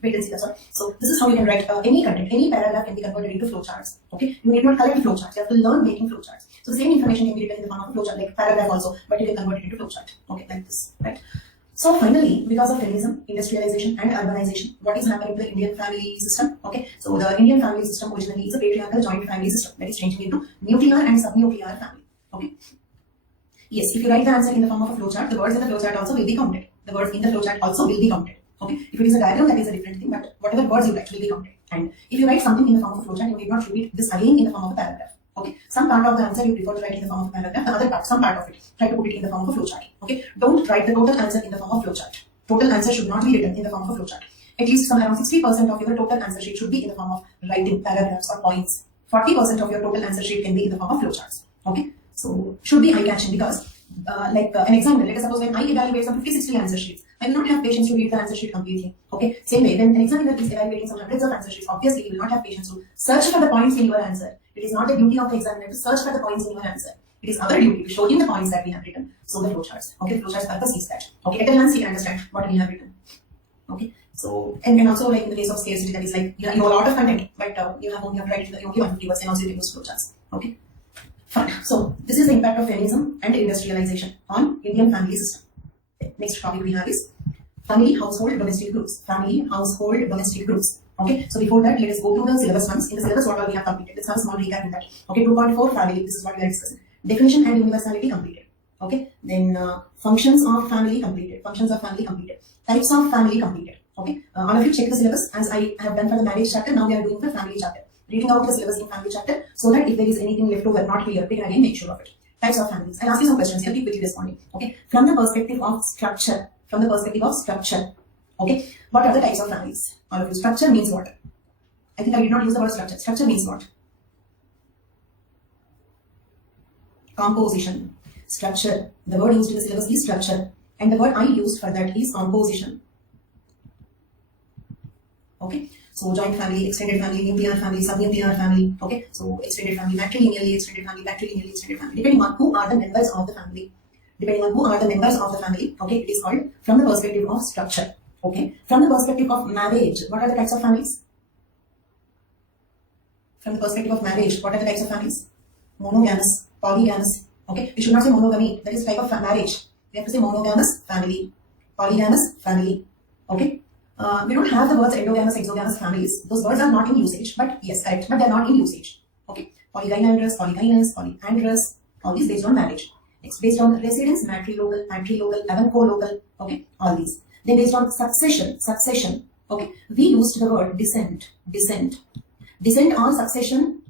Wait and see, that's all. So this is how you can write any content, any paragraph can be converted into flowcharts. Okay, you need not collect flowcharts, you have to learn making flowcharts. So the same information can be written in the form of a flowchart, like paragraph also, but you can convert it into flowchart. Okay, like this, right? So finally, because of feminism, industrialization and urbanization, what is happening to the Indian family system? Okay, so the Indian family system originally is a patriarchal joint family system that is changing into nuclear and subnuclear family. Okay. Yes, if you write the answer in the form of a flowchart, the words in the flowchart also will be counted. The words in the flowchart also will be counted. Okay, if it is a diagram, that is a different thing, but whatever words you write will be counted. And if you write something in the form of a flowchart, you need not repeat this again in the form of a paragraph. Okay, some part of the answer you prefer to write in the form of a paragraph, the other part, some part of it, try to put it in the form of a flowchart. Okay, don't write the total answer in the form of flowchart. Total answer should not be written in the form of a flowchart. At least some around 60% of your total answer sheet should be in the form of writing paragraphs or points. 40% of your total answer sheet can be in the form of flowcharts. Okay, so should be eye-catching because an examiner, let us suppose when I evaluate some 50-60 answer sheets, I will not have patience to read the answer sheet completely. Okay, same way when an examiner is evaluating some hundreds of answer sheets, obviously he will not have patience to search for the points in your answer. It is not the duty of the examiner to search for the points in your answer. It is our duty to show him the points that we have written. So the flowcharts. Okay, the flowcharts purpose is that. Okay, at a glance he can understand what we have written. Okay, so and also like in the case of scarcity, that is like you know a lot of content, but you have only write the only 150 words, and also you can use flowcharts. Okay, fine. So this is the impact of feminism and industrialization on Indian family system. Next topic we have is family, household, domestic groups. Family, household, domestic groups. Okay, so before that, let us go through the syllabus once. In the syllabus, what all we have completed. Let's have a small recap in that. Okay, 2.4 family. This is what we are discussing. Definition and universality completed. Okay, then functions of family completed. Functions of family completed. Types of family completed. Okay, all of you check the syllabus as I have done for the marriage chapter. Now we are doing the family chapter. Reading out the syllabus in family chapter so that if there is anything left over not clear, we can again make sure of it. Types of families. I'll ask you some questions. You'll be quickly responding. Okay, from the perspective of structure. From the perspective of structure. Okay, what are the types of families? All of you. Structure means what? I think I did not use the word structure. Structure means what? Composition. Structure. The word used in the syllabus is structure. And the word I used for that is composition. Okay. So joint family, extended family, nuclear family, subnuclear family. Okay. So extended family, matrilineally, extended family, patrilineally, extended family. Depending on who are the members of the family. Depending on who are the members of the family. Okay. It is called from the perspective of structure. Okay. From the perspective of marriage, what are the types of families? From the perspective of marriage, what are the types of families? Monogamous, polygamous. Okay, we should not say monogamy. That is type of marriage. We have to say monogamous family, polygamous family. Okay, we don't have the words endogamous, exogamous families. Those words are not in usage. But yes, correct. But they are not in usage. Okay, polygynandrous, polygynous, polyandrous. All these based on marriage. Next, based on residence, matrilocal, avunculocal. Okay, all these. Then based on succession. Okay, we used the word descent. Descent or succession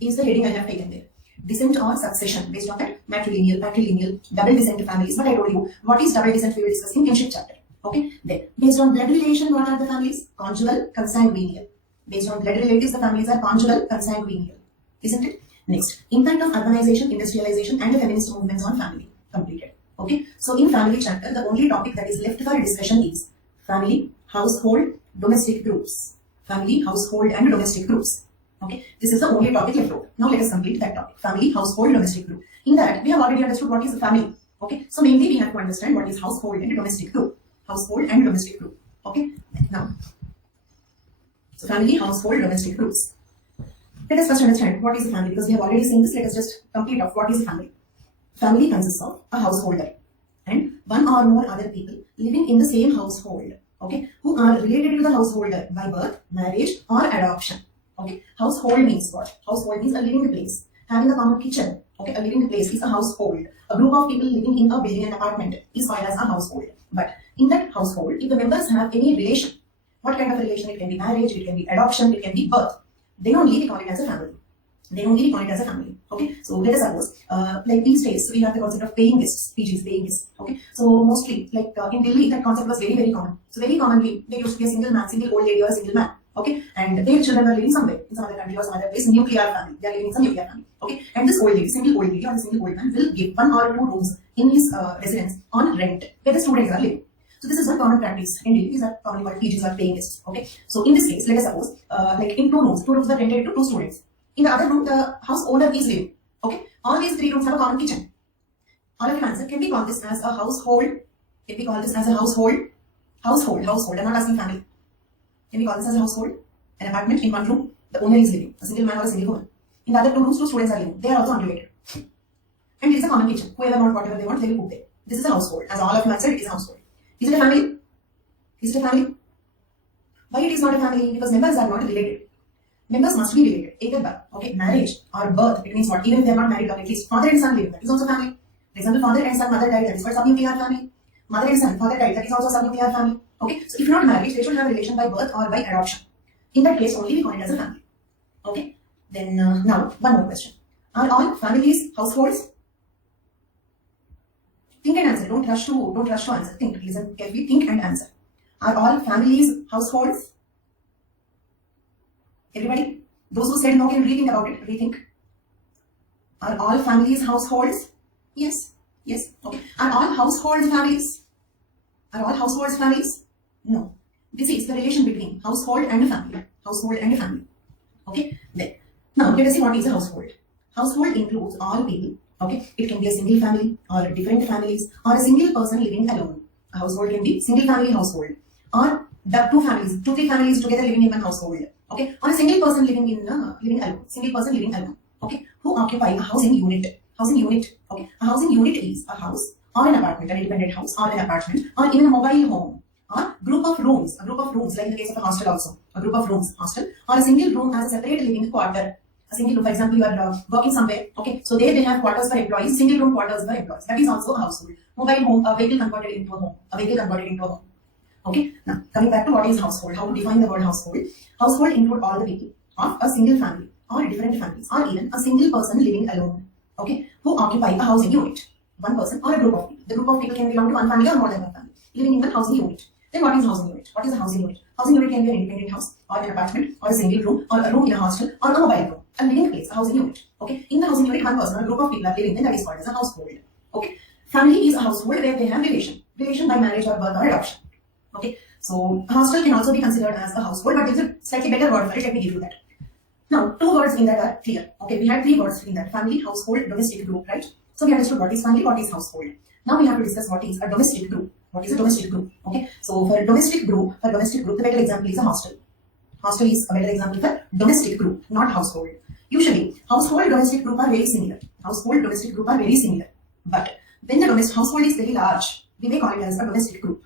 is the heading I have taken there. Descent or succession based on that matrilineal, double descent families. But I told you what is double descent we will discuss in kinship chapter. Okay, then based on blood relation, what are the families? Conjugal, consanguineal. Based on blood relatives, the families are conjugal, consanguineal. Isn't it? Next, impact of urbanization, industrialization, and the feminist movements on family. Completed. Okay, so in family chapter, the only topic that is left for discussion is family, household, domestic groups. Family, household, and domestic groups. Okay, this is the only topic left over. Now let us complete that topic. Family, household, domestic group. In that, we have already understood what is the family. Okay, so mainly we have to understand what is household and domestic group. Household and domestic group. Okay, now, so family, household, domestic groups. Let us first understand what is the family because we have already seen this. Let us just complete off what is the family. Family consists of a householder and one or more other people living in the same household. Okay, who are related to the householder by birth, marriage, or adoption. Okay, household means what? Household means a living place, having a common kitchen. Okay, a living place is a household. A group of people living in a building, an apartment is called as a household. But in that household, if the members have any relation, what kind of relation? It can be marriage, it can be adoption, it can be birth. Then only we call it as a family. Okay, so let us suppose, like these days, we have the concept of paying guests, PGs, paying guests. Okay, so mostly, like in Delhi, that concept was very, very common. So very commonly, there used to be a single man, single old lady, or a single man. Okay, and their children are living somewhere, in some other country or some other place, nuclear family. They are living in some nuclear family. Okay, and this old lady, single old lady, or a single old man will give 1 or 2 rooms in his residence on rent, where the students are living. So this is one common practice in Delhi. These are commonly called PGs or paying guests. Okay, so in this case, let us suppose, like in 2 rooms are rented to 2 students. In the other room, the house owner is living. Okay, all these 3 rooms have a common kitchen. All of you answer. Can we call this as a household? Can we call this as a household? Household. I'm not asking family. Can we call this as a household? An apartment in 1 room, the owner is living, a single man or a single woman. In the other 2 rooms, 2 students are living. They are also unrelated. And there is a common kitchen. Whoever wants whatever they want, they will cook there. This is a household. As all of you answered, it is a household. Is it a family? Is it a family? Why it is not a family? Because members are not related. Members must be related. Either by marriage or birth. It means what? Even if they are not married, or at least father and son living, that is also family. For example, father and son, mother died, that is called subnuclear family. Mother and son, father died, that is also subnuclear family. Okay, so if not marriage, they should have a relation by birth or by adoption. In that case, only we call it as a family. Okay, then now one more question. Are all families households? Think and answer. Don't rush to answer. Think. Listen carefully. Think and answer. Are all families households? Everybody? Those who said no can rethink about it. Rethink. Are all families households? Yes. Yes. Okay. Are all households families? Are all households families? No. This is the relation between household and family. Household and family. Okay. Then. Now let us see what is a household. Household includes all people. Okay. It can be a single family or different families or a single person living alone. A household can be single family household or the two, three families together living in one household. Okay. Or a single person living alone. Single person living alone. Okay. Who occupy a housing unit. Housing unit. Okay. A housing unit is a house or an apartment, an independent house or an apartment or even a mobile home or group of rooms. A group of rooms, like in the case of a hostel also. A group of rooms, hostel, or a single room as a separate living quarter. A single room, for example, you are working somewhere. Okay. So there they have quarters for employees, single room quarters for employees. That is also a household. Mobile home, a vehicle converted into a home. A vehicle converted into a home. Okay. Now coming back to what is household, how to define the word household. Household include all the people of a single family or different families or even a single person living alone. Okay. Who occupy a housing unit. One person or a group of people. The group of people can belong to one family or more than one family living in one housing unit. Then what is housing unit? What is a housing unit? Housing unit can be an independent house or an apartment or a single room or a room in a hostel or a mobile room. A living place, a housing unit. Okay. In the housing unit, one person or a group of people are living, then that is called as a household. Okay. Family is a household where they have relation. Relation by marriage or birth or adoption. Okay. So hostel can also be considered as a household, but there's a slightly better word for it. Let me give you that. Now, two words in that are clear. Okay, we had three words in that: family, household, domestic group, right? So we understood what is family, what is household. Now we have to discuss what is a domestic group. What is a domestic group? Okay, so for a domestic group, the better example is a hostel. Hostel is a better example for domestic group, not household. Usually, household and domestic group are very similar. Household, domestic group are very similar. But when the domestic household is very large, we may call it as a domestic group.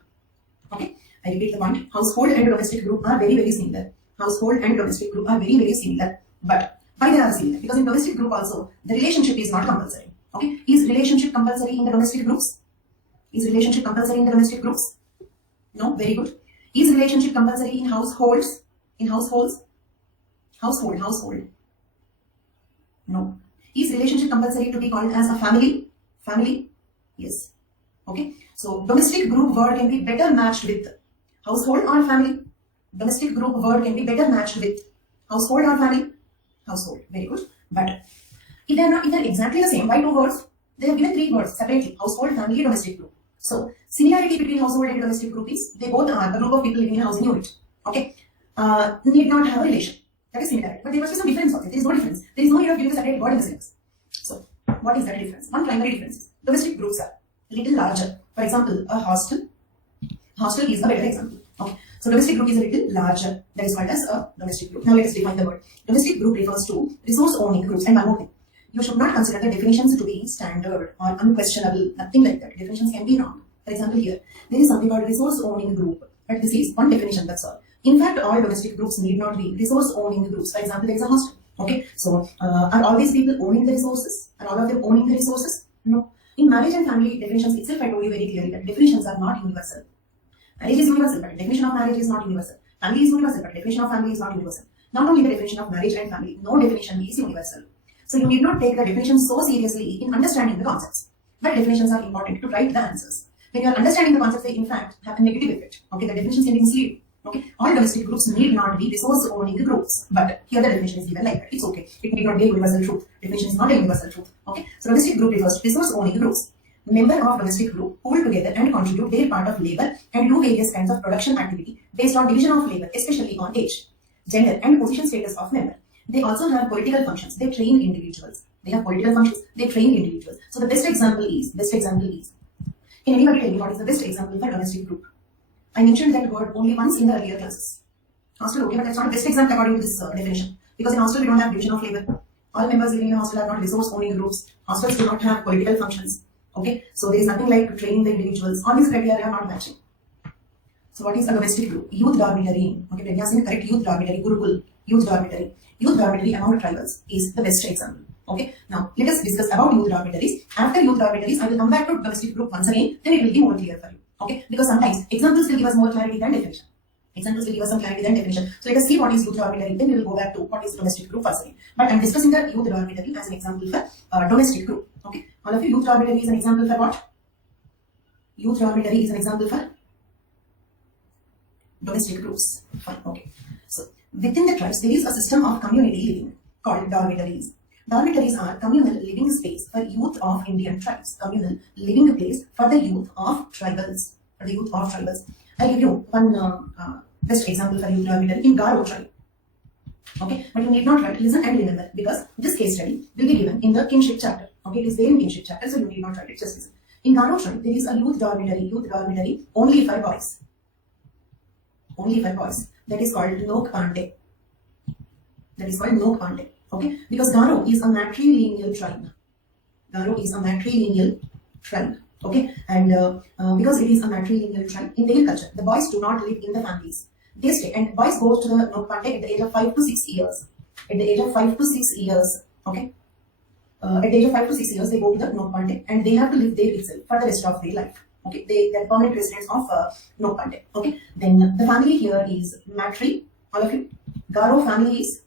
Okay, I repeat the point. Household and domestic group are very, very similar. Household and domestic group are very, very similar. But why they are similar? Because in domestic group also, the relationship is not compulsory. Okay, is relationship compulsory in the domestic groups? Is relationship compulsory in the domestic groups? No, very good. Is relationship compulsory in households? In households? Household. No. Is relationship compulsory to be called as a family? Family? Yes. Okay. So domestic group word can be better matched with household or family. Domestic group word can be better matched with household or family. Household. Very good. But if they are not, if they are exactly the same, why two words? They have given three words separately: household, family, domestic group. So similarity between household and domestic group is they both are a group of people living in a housing unit. Okay. Need not have a relation. That is similarity. But there must be some difference also. There is no difference. There is no need of giving a separate word in the sentence. So what is that difference? One primary difference is domestic groups are a little larger. For example, a hostel. Hostel is a better example. Okay. So domestic group is a little larger. That is called as a domestic group. Now let us define the word. Domestic group refers to resource owning groups. And one more thing. You should not consider the definitions to be standard or unquestionable. Nothing like that. Definitions can be wrong. For example, here there is something called resource owning group. But this is one definition, that's all. In fact, all domestic groups need not be resource owning groups. For example, there is a hostel. Okay. So are all these people owning the resources? Are all of them owning the resources? No. In marriage and family definitions itself, I told you very clearly that definitions are not universal. Marriage is universal, but the definition of marriage is not universal. Family is universal, but the definition of family is not universal. Not only the definition of marriage and family, no definition is universal. So you need not take the definition so seriously in understanding the concepts. But definitions are important to write the answers. When you are understanding the concepts, they in fact have a negative effect. Okay, the definitions can be misleading. Okay, all domestic groups need not be resource owning groups. But here the definition is given like that. It's okay. It need not be a universal truth. Definition is not a universal truth. Okay, so domestic group refers to resource owning groups. Member of domestic group pool together and contribute their part of labor and do various kinds of production activity based on division of labor, especially on age, gender and position status of member. They also have political functions. They train individuals. They have political functions. They train individuals. So the best example is, can anybody tell me what is the best example for domestic group? I mentioned that word only once in the earlier classes. Hostel, okay, but that's not the best example according to this definition. Because in hostel we don't have division of labor. All members living in a hostel are not resource owning groups. Hostels do not have political functions. Okay, so there is nothing like training the individuals. All these criteria are not matching. So what is a domestic group? Youth dormitory. Okay, Pragya Singh, correct. Youth dormitory, Gurukul, youth dormitory. Youth dormitory among tribals is the best example. Okay, now let us discuss about youth dormitories. After youth dormitories, I will come back to domestic group once again. Then it will be more clear for you. Okay, because sometimes examples will give us more clarity than definition. Examples will give us some clarity then definition. So let us see what is youth dormitory, then we will go back to what is domestic group first again. But I am discussing the youth dormitory as an example for domestic group. Okay, all of you, youth dormitory is an example for what? Youth dormitory is an example for domestic groups. Fine, okay. So within the tribes, there is a system of community living called dormitories. Dormitories are communal living space for youth of Indian tribes. Communal living place for the youth of tribals. For the youth of tribals. I'll give you one best example for youth dormitory in Garo tribe. Okay, but you need not write, listen and remember, because this case study will be given in the kinship chapter. Okay, it is there in kinship chapter, so you need not write it, just listen. In Garo tribe, there is a youth dormitory only for boys. Only for boys. That is called Nok Pande. That is called Nok Pande. Okay, because Garo is a matrilineal tribe. Garo is a matrilineal tribe. Okay, and because it is a matrilineal tribe, in their culture, the boys do not live in the families. They stay, and boys go to the Nok Pande at the age of 5 to 6 years. At the age of 5 to 6 years, okay. At the age of 5 to 6 years, they go to the Nok Pande, and they have to live there itself for the rest of their life. Okay, they are permanent residents of Nok Pande. Okay, then the family here is matri. All of you, Garo family,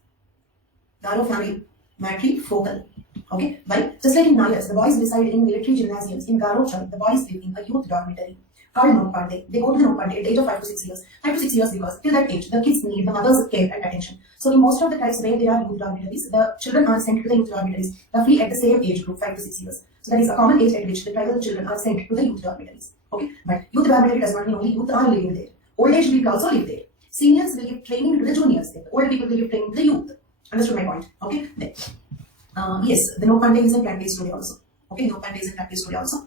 matrifocal. Okay, right? Just like in Nayars, the boys reside in military gymnasiums. In Garo tribe, the boys live in a youth dormitory called Nok Pande. They go to the Nok Pande at the age of 5 to 6 years. 5 to 6 years because till that age, the kids need the mother's care and attention. So in most of the tribes where there are youth dormitories, the children are sent to the youth dormitories roughly at the same age group, 5 to 6 years. So that is a common age at which the tribal children are sent to the youth dormitories. Okay, but youth dormitory does not mean only youth are living there. Old age people also live there. Seniors will give training to the juniors there. Old people will give training to the youth. Understood my point? Okay, then. Yes, the Nok Pande is in practice today also. Okay, Nok Pande is in practice today also.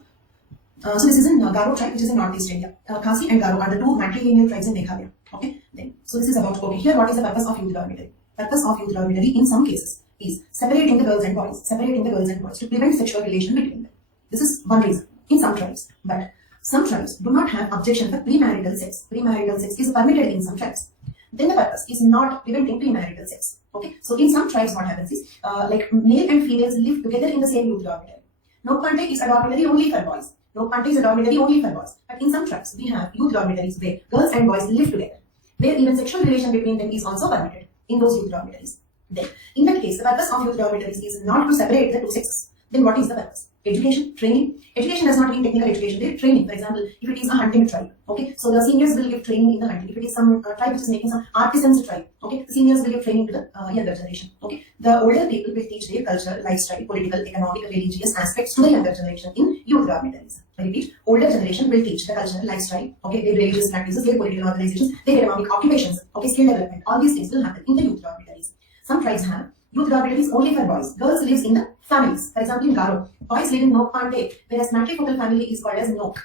So this is in Garo tribe, which is in Northeast India. Khasi and Garo are the two matrilineal tribes in Meghalaya. Okay, then. So this is about, okay, here what is the purpose of youth dormitory? Purpose of youth dormitory in some cases is separating the girls and boys. Separating the girls and boys to prevent sexual relation between them. This is one reason in some tribes. But some tribes do not have objection for premarital sex. Premarital sex is permitted in some tribes. Then the purpose is not preventing premarital sex. Okay, so in some tribes what happens is like male and females live together in the same youth dormitory. Nok Pande is a dormitory only for boys. Nok Pande is a dormitory only for boys. But in some tribes we have youth dormitories where girls and boys live together, where even sexual relation between them is also permitted in those youth dormitories. Then in that case, the purpose of youth dormitories is not to separate the two sexes. Then what is the purpose? Education, training. Education does not mean technical education. They training. For example, if it is a hunting tribe, okay, so the seniors will give training in the hunting. If it is some tribe which is making some artisans tribe, okay, the seniors will give training to the younger generation. Okay, the older people will teach their culture, lifestyle, political, economic, religious aspects to the younger generation in youth dormitories. I repeat, older generation will teach the culture, lifestyle, okay, their religious practices, their political organizations, their economic occupations, okay, skill development. All these things will happen in the youth dormitories. Some tribes have youth dormitories only for boys. Girls lives in the families. For example, in Garo, boys live in Nok Pande, whereas matrifocal family is called as Nok.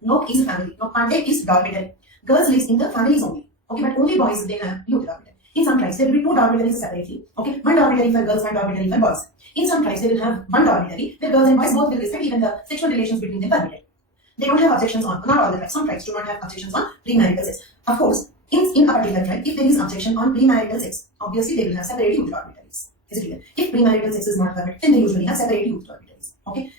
Nok is a family. Nok Pande is dormitory. Girls lives in the families only. Okay, but only boys they have youth dormitory. In some tribes there will be two dormitories separately. Okay, one dormitory for girls, one dormitory for boys. In some tribes they will have one dormitory where girls and boys both will respect, even the sexual relations between them permitted. They don't have objections on, not all the tribes. Some tribes do not have objections on premarital sex. Of course, in a particular tribe, if there is objection on premarital sex, obviously they will have separate youth dormitories. Is it clear? If premarital sex is not permitted, then they usually have separate youth dormitories. Okay.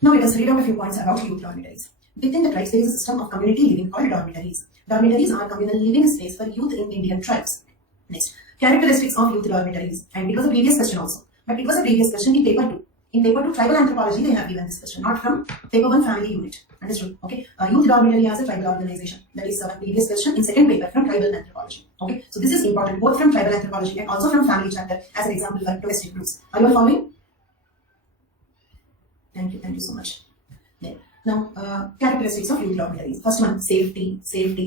Now let us read out a few points about youth dormitories. Within the tribes, there is a system of community living called dormitories. Dormitories are communal living space for youth in Indian tribes. Next, characteristics of youth dormitories. And it was a previous question also. But it was a previous question in paper 2. In paper 2, tribal anthropology, they have given this question, not from paper 1 family unit. Understood? Okay. Youth dormitory as a tribal organization. That is a previous question in second paper from tribal anthropology. Okay. So this is important both from tribal anthropology and also from family chapter as an example for domestic groups. Are you all following? Thank you so much. Then, now, characteristics of youth dormitories. First one, safety.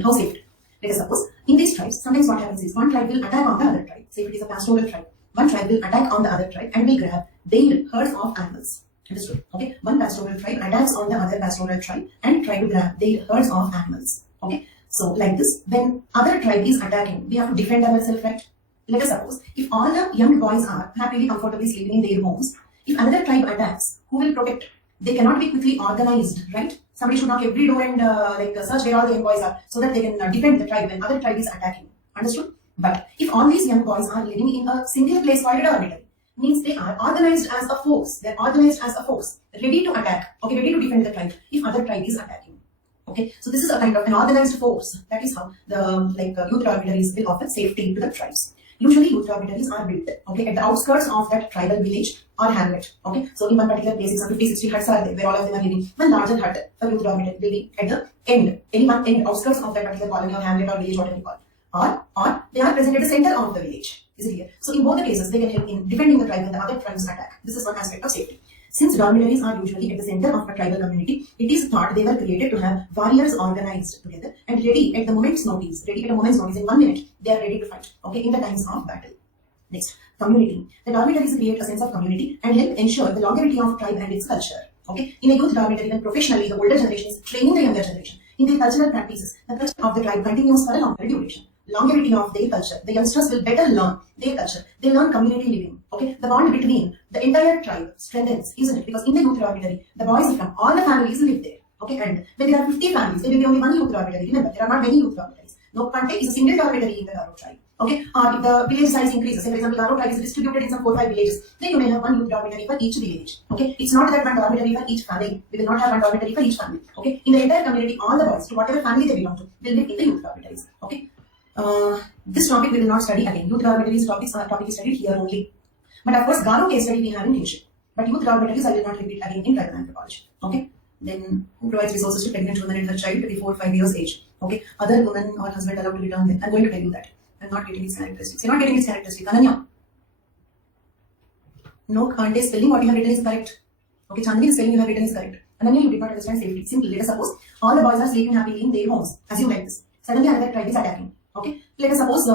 How safety? Let us suppose in these tribes, sometimes what happens is one tribe will attack on the other tribe. Say if it is a pastoral tribe, one tribe will attack on the other tribe and will grab their herds of animals. Understood? Okay. One pastoral tribe attacks on the other pastoral tribe and try to grab their herds of animals. Okay. So like this, when other tribe is attacking, we have to defend ourselves, right? Let us suppose if all the young boys are happily, comfortably sleeping in their homes, if another tribe attacks, who will protect? They cannot be quickly organized, right? Somebody should knock every door and search where all the young boys are so that they can defend the tribe when other tribe is attacking. Understood? But if all these young boys are living in a single place called a dormitory, means they are organized as a force. They are organized as a force, ready to attack, okay, ready to defend the tribe if other tribe is attacking. Okay, so this is a kind of an organized force. That is how the youth dormitories will offer safety to the tribes. Usually youth dormitories are built, okay, at the outskirts of that tribal village or hamlet. Okay, so in one particular place, some 50-60 huts are there where all of them are living. One larger hut for youth dormitory will be at the end, any one end outskirts of that particular colony or hamlet or village, whatever you call. Or they are present at the center of the village. Is it clear? So in both the cases, they can help in defending the tribe when the other tribes attack. This is one aspect of safety. Since dormitories are usually at the center of a tribal community, it is thought they were created to have warriors organized together and ready at a moment's notice. In 1 minute, they are ready to fight. Okay, in the times of battle. Next, community. The dormitories create a sense of community and help ensure the longevity of tribe and its culture. Okay, in a youth dormitory, when professionally the older generation is training the younger generation in their cultural practices, the culture of the tribe continues for a longer duration. Longevity of their culture. The youngsters will better learn their culture. They learn community living. Okay, the bond between the entire tribe strengthens, isn't it? Because in the youth dormitory, the boys from all the families live there. Okay, and when there are 50 families, there will be only one youth dormitory. Remember, there are not many youth dormitories. No Pante is a single dormitory in the Garo tribe. Okay, or if the village size increases, say for example, Garo tribe is distributed in some 4-5 villages, then you may have one youth dormitory for each village. Okay, it's not that one dormitory for each family. We will not have one dormitory for each family. Okay, in the entire community, all the boys, to whatever family they belong to, will live in the youth dormitories. Okay. This topic we will not study again. Youth dormitories topic is studied here only. But of course, Garo case study we have in kinship. But youth dormitories I will not repeat again in tribal anthropology. Okay. Then who provides resources to pregnant women and her child before 5 years age? Okay. Other women or husband allowed to return them. I'm going to tell you that. I'm not getting its characteristics. You're not getting its characteristics. Ananya. No, Kante spelling what you have written is correct. Okay, Chandni spelling you have written is correct. Ananya, you did not understand safety. Simply, let us suppose all the boys are sleeping happily in their homes. Assume like this. Suddenly another tribe is attacking. Okay, let us suppose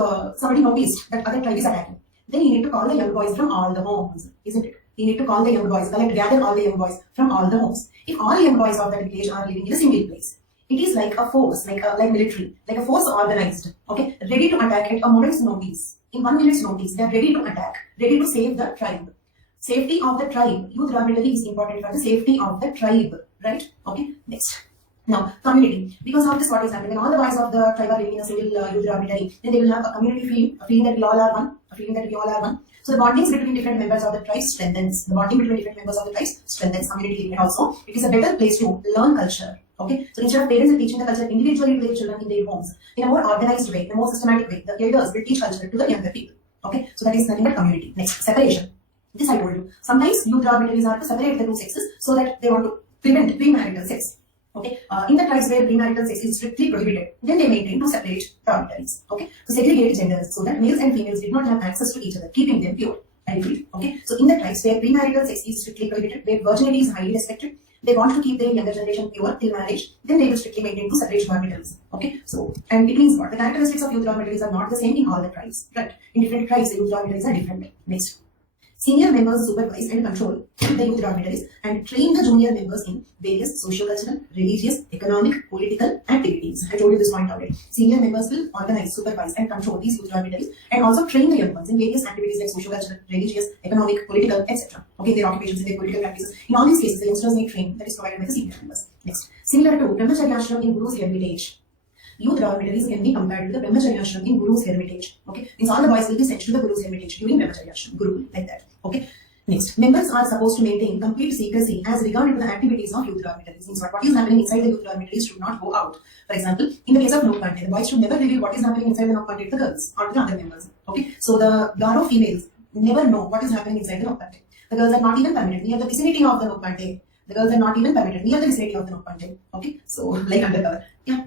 somebody noticed that other tribe is attacking. Then you need to call the young boys from all the homes, isn't it? You need to call the young boys, gather all the young boys from all the homes. If all young boys of that village are living in a single place, it is like a force, like military, like a force organized, okay, ready to attack at a moment's notice. In 1 minute's notice, they are ready to attack, ready to save the tribe. Safety of the tribe. Youth dormitory is important for the safety of the tribe, right? Okay, next. Now, community. Because of this, what is happening? When all the boys of the tribe are living in a single youth dormitory, then they will have a community feeling, a feeling that we all are one, a feeling that we all are one. So the bondings between different members of the tribe strengthens. The bonding between different members of the tribe strengthens community living. Also, it is a better place to learn culture. Okay, so instead of parents teaching the culture individually to their children in their homes, in a more organized way, in a more systematic way, the elders will teach culture to the younger people. Okay, so that is nothing but community. Next, separation. This I told you. Sometimes youth dormitories are to separate the two sexes so that they want to prevent premarital sex. Okay, in the tribes where premarital sex is strictly prohibited, then they maintain two separate dormitories. Okay, so segregate genders so that males and females did not have access to each other, keeping them pure and free. Okay, so in the tribes where premarital sex is strictly prohibited, where virginity is highly respected, they want to keep their younger generation pure till marriage, then they will strictly maintain two separate dormitories. Okay, so, and it means what? The characteristics of youth dormitories are not the same in all the tribes, right? In different tribes, the youth dormitories are different. Next. Senior members supervise and control the youth dormitories and train the junior members in various socio-cultural, religious, economic, political activities. I told you this point already. Senior members will organize, supervise and control these youth dormitories and also train the young ones in various activities like socio-cultural, religious, economic, political, etc. Okay, their occupations and their political practices. In all these cases, the youngsters need training that is provided by the senior members. Next, similar to Brahmacharya Ashram in Guru's hermitage, youth dormitories can be compared to the Brahmacharya Ashram in Guru's hermitage. Okay, means all the boys will be sent to the Guru's hermitage during Brahmacharya Ashram, Guru, like that. Okay. Next, members are supposed to maintain complete secrecy as regarding the activities of youth dormitories. Means what is happening inside the youth dormitories should not go out. For example, in the case of Nok Pante, the boys should never reveal what is happening inside the Nok Pante to the girls or to the other members. Okay, so the Garo females never know what is happening inside the Nok Pante. The girls are not even permitted near the vicinity of the Nok Pante. The girls are not even permitted near the vicinity of the Nok Pante. Okay, so like undercover. Yeah.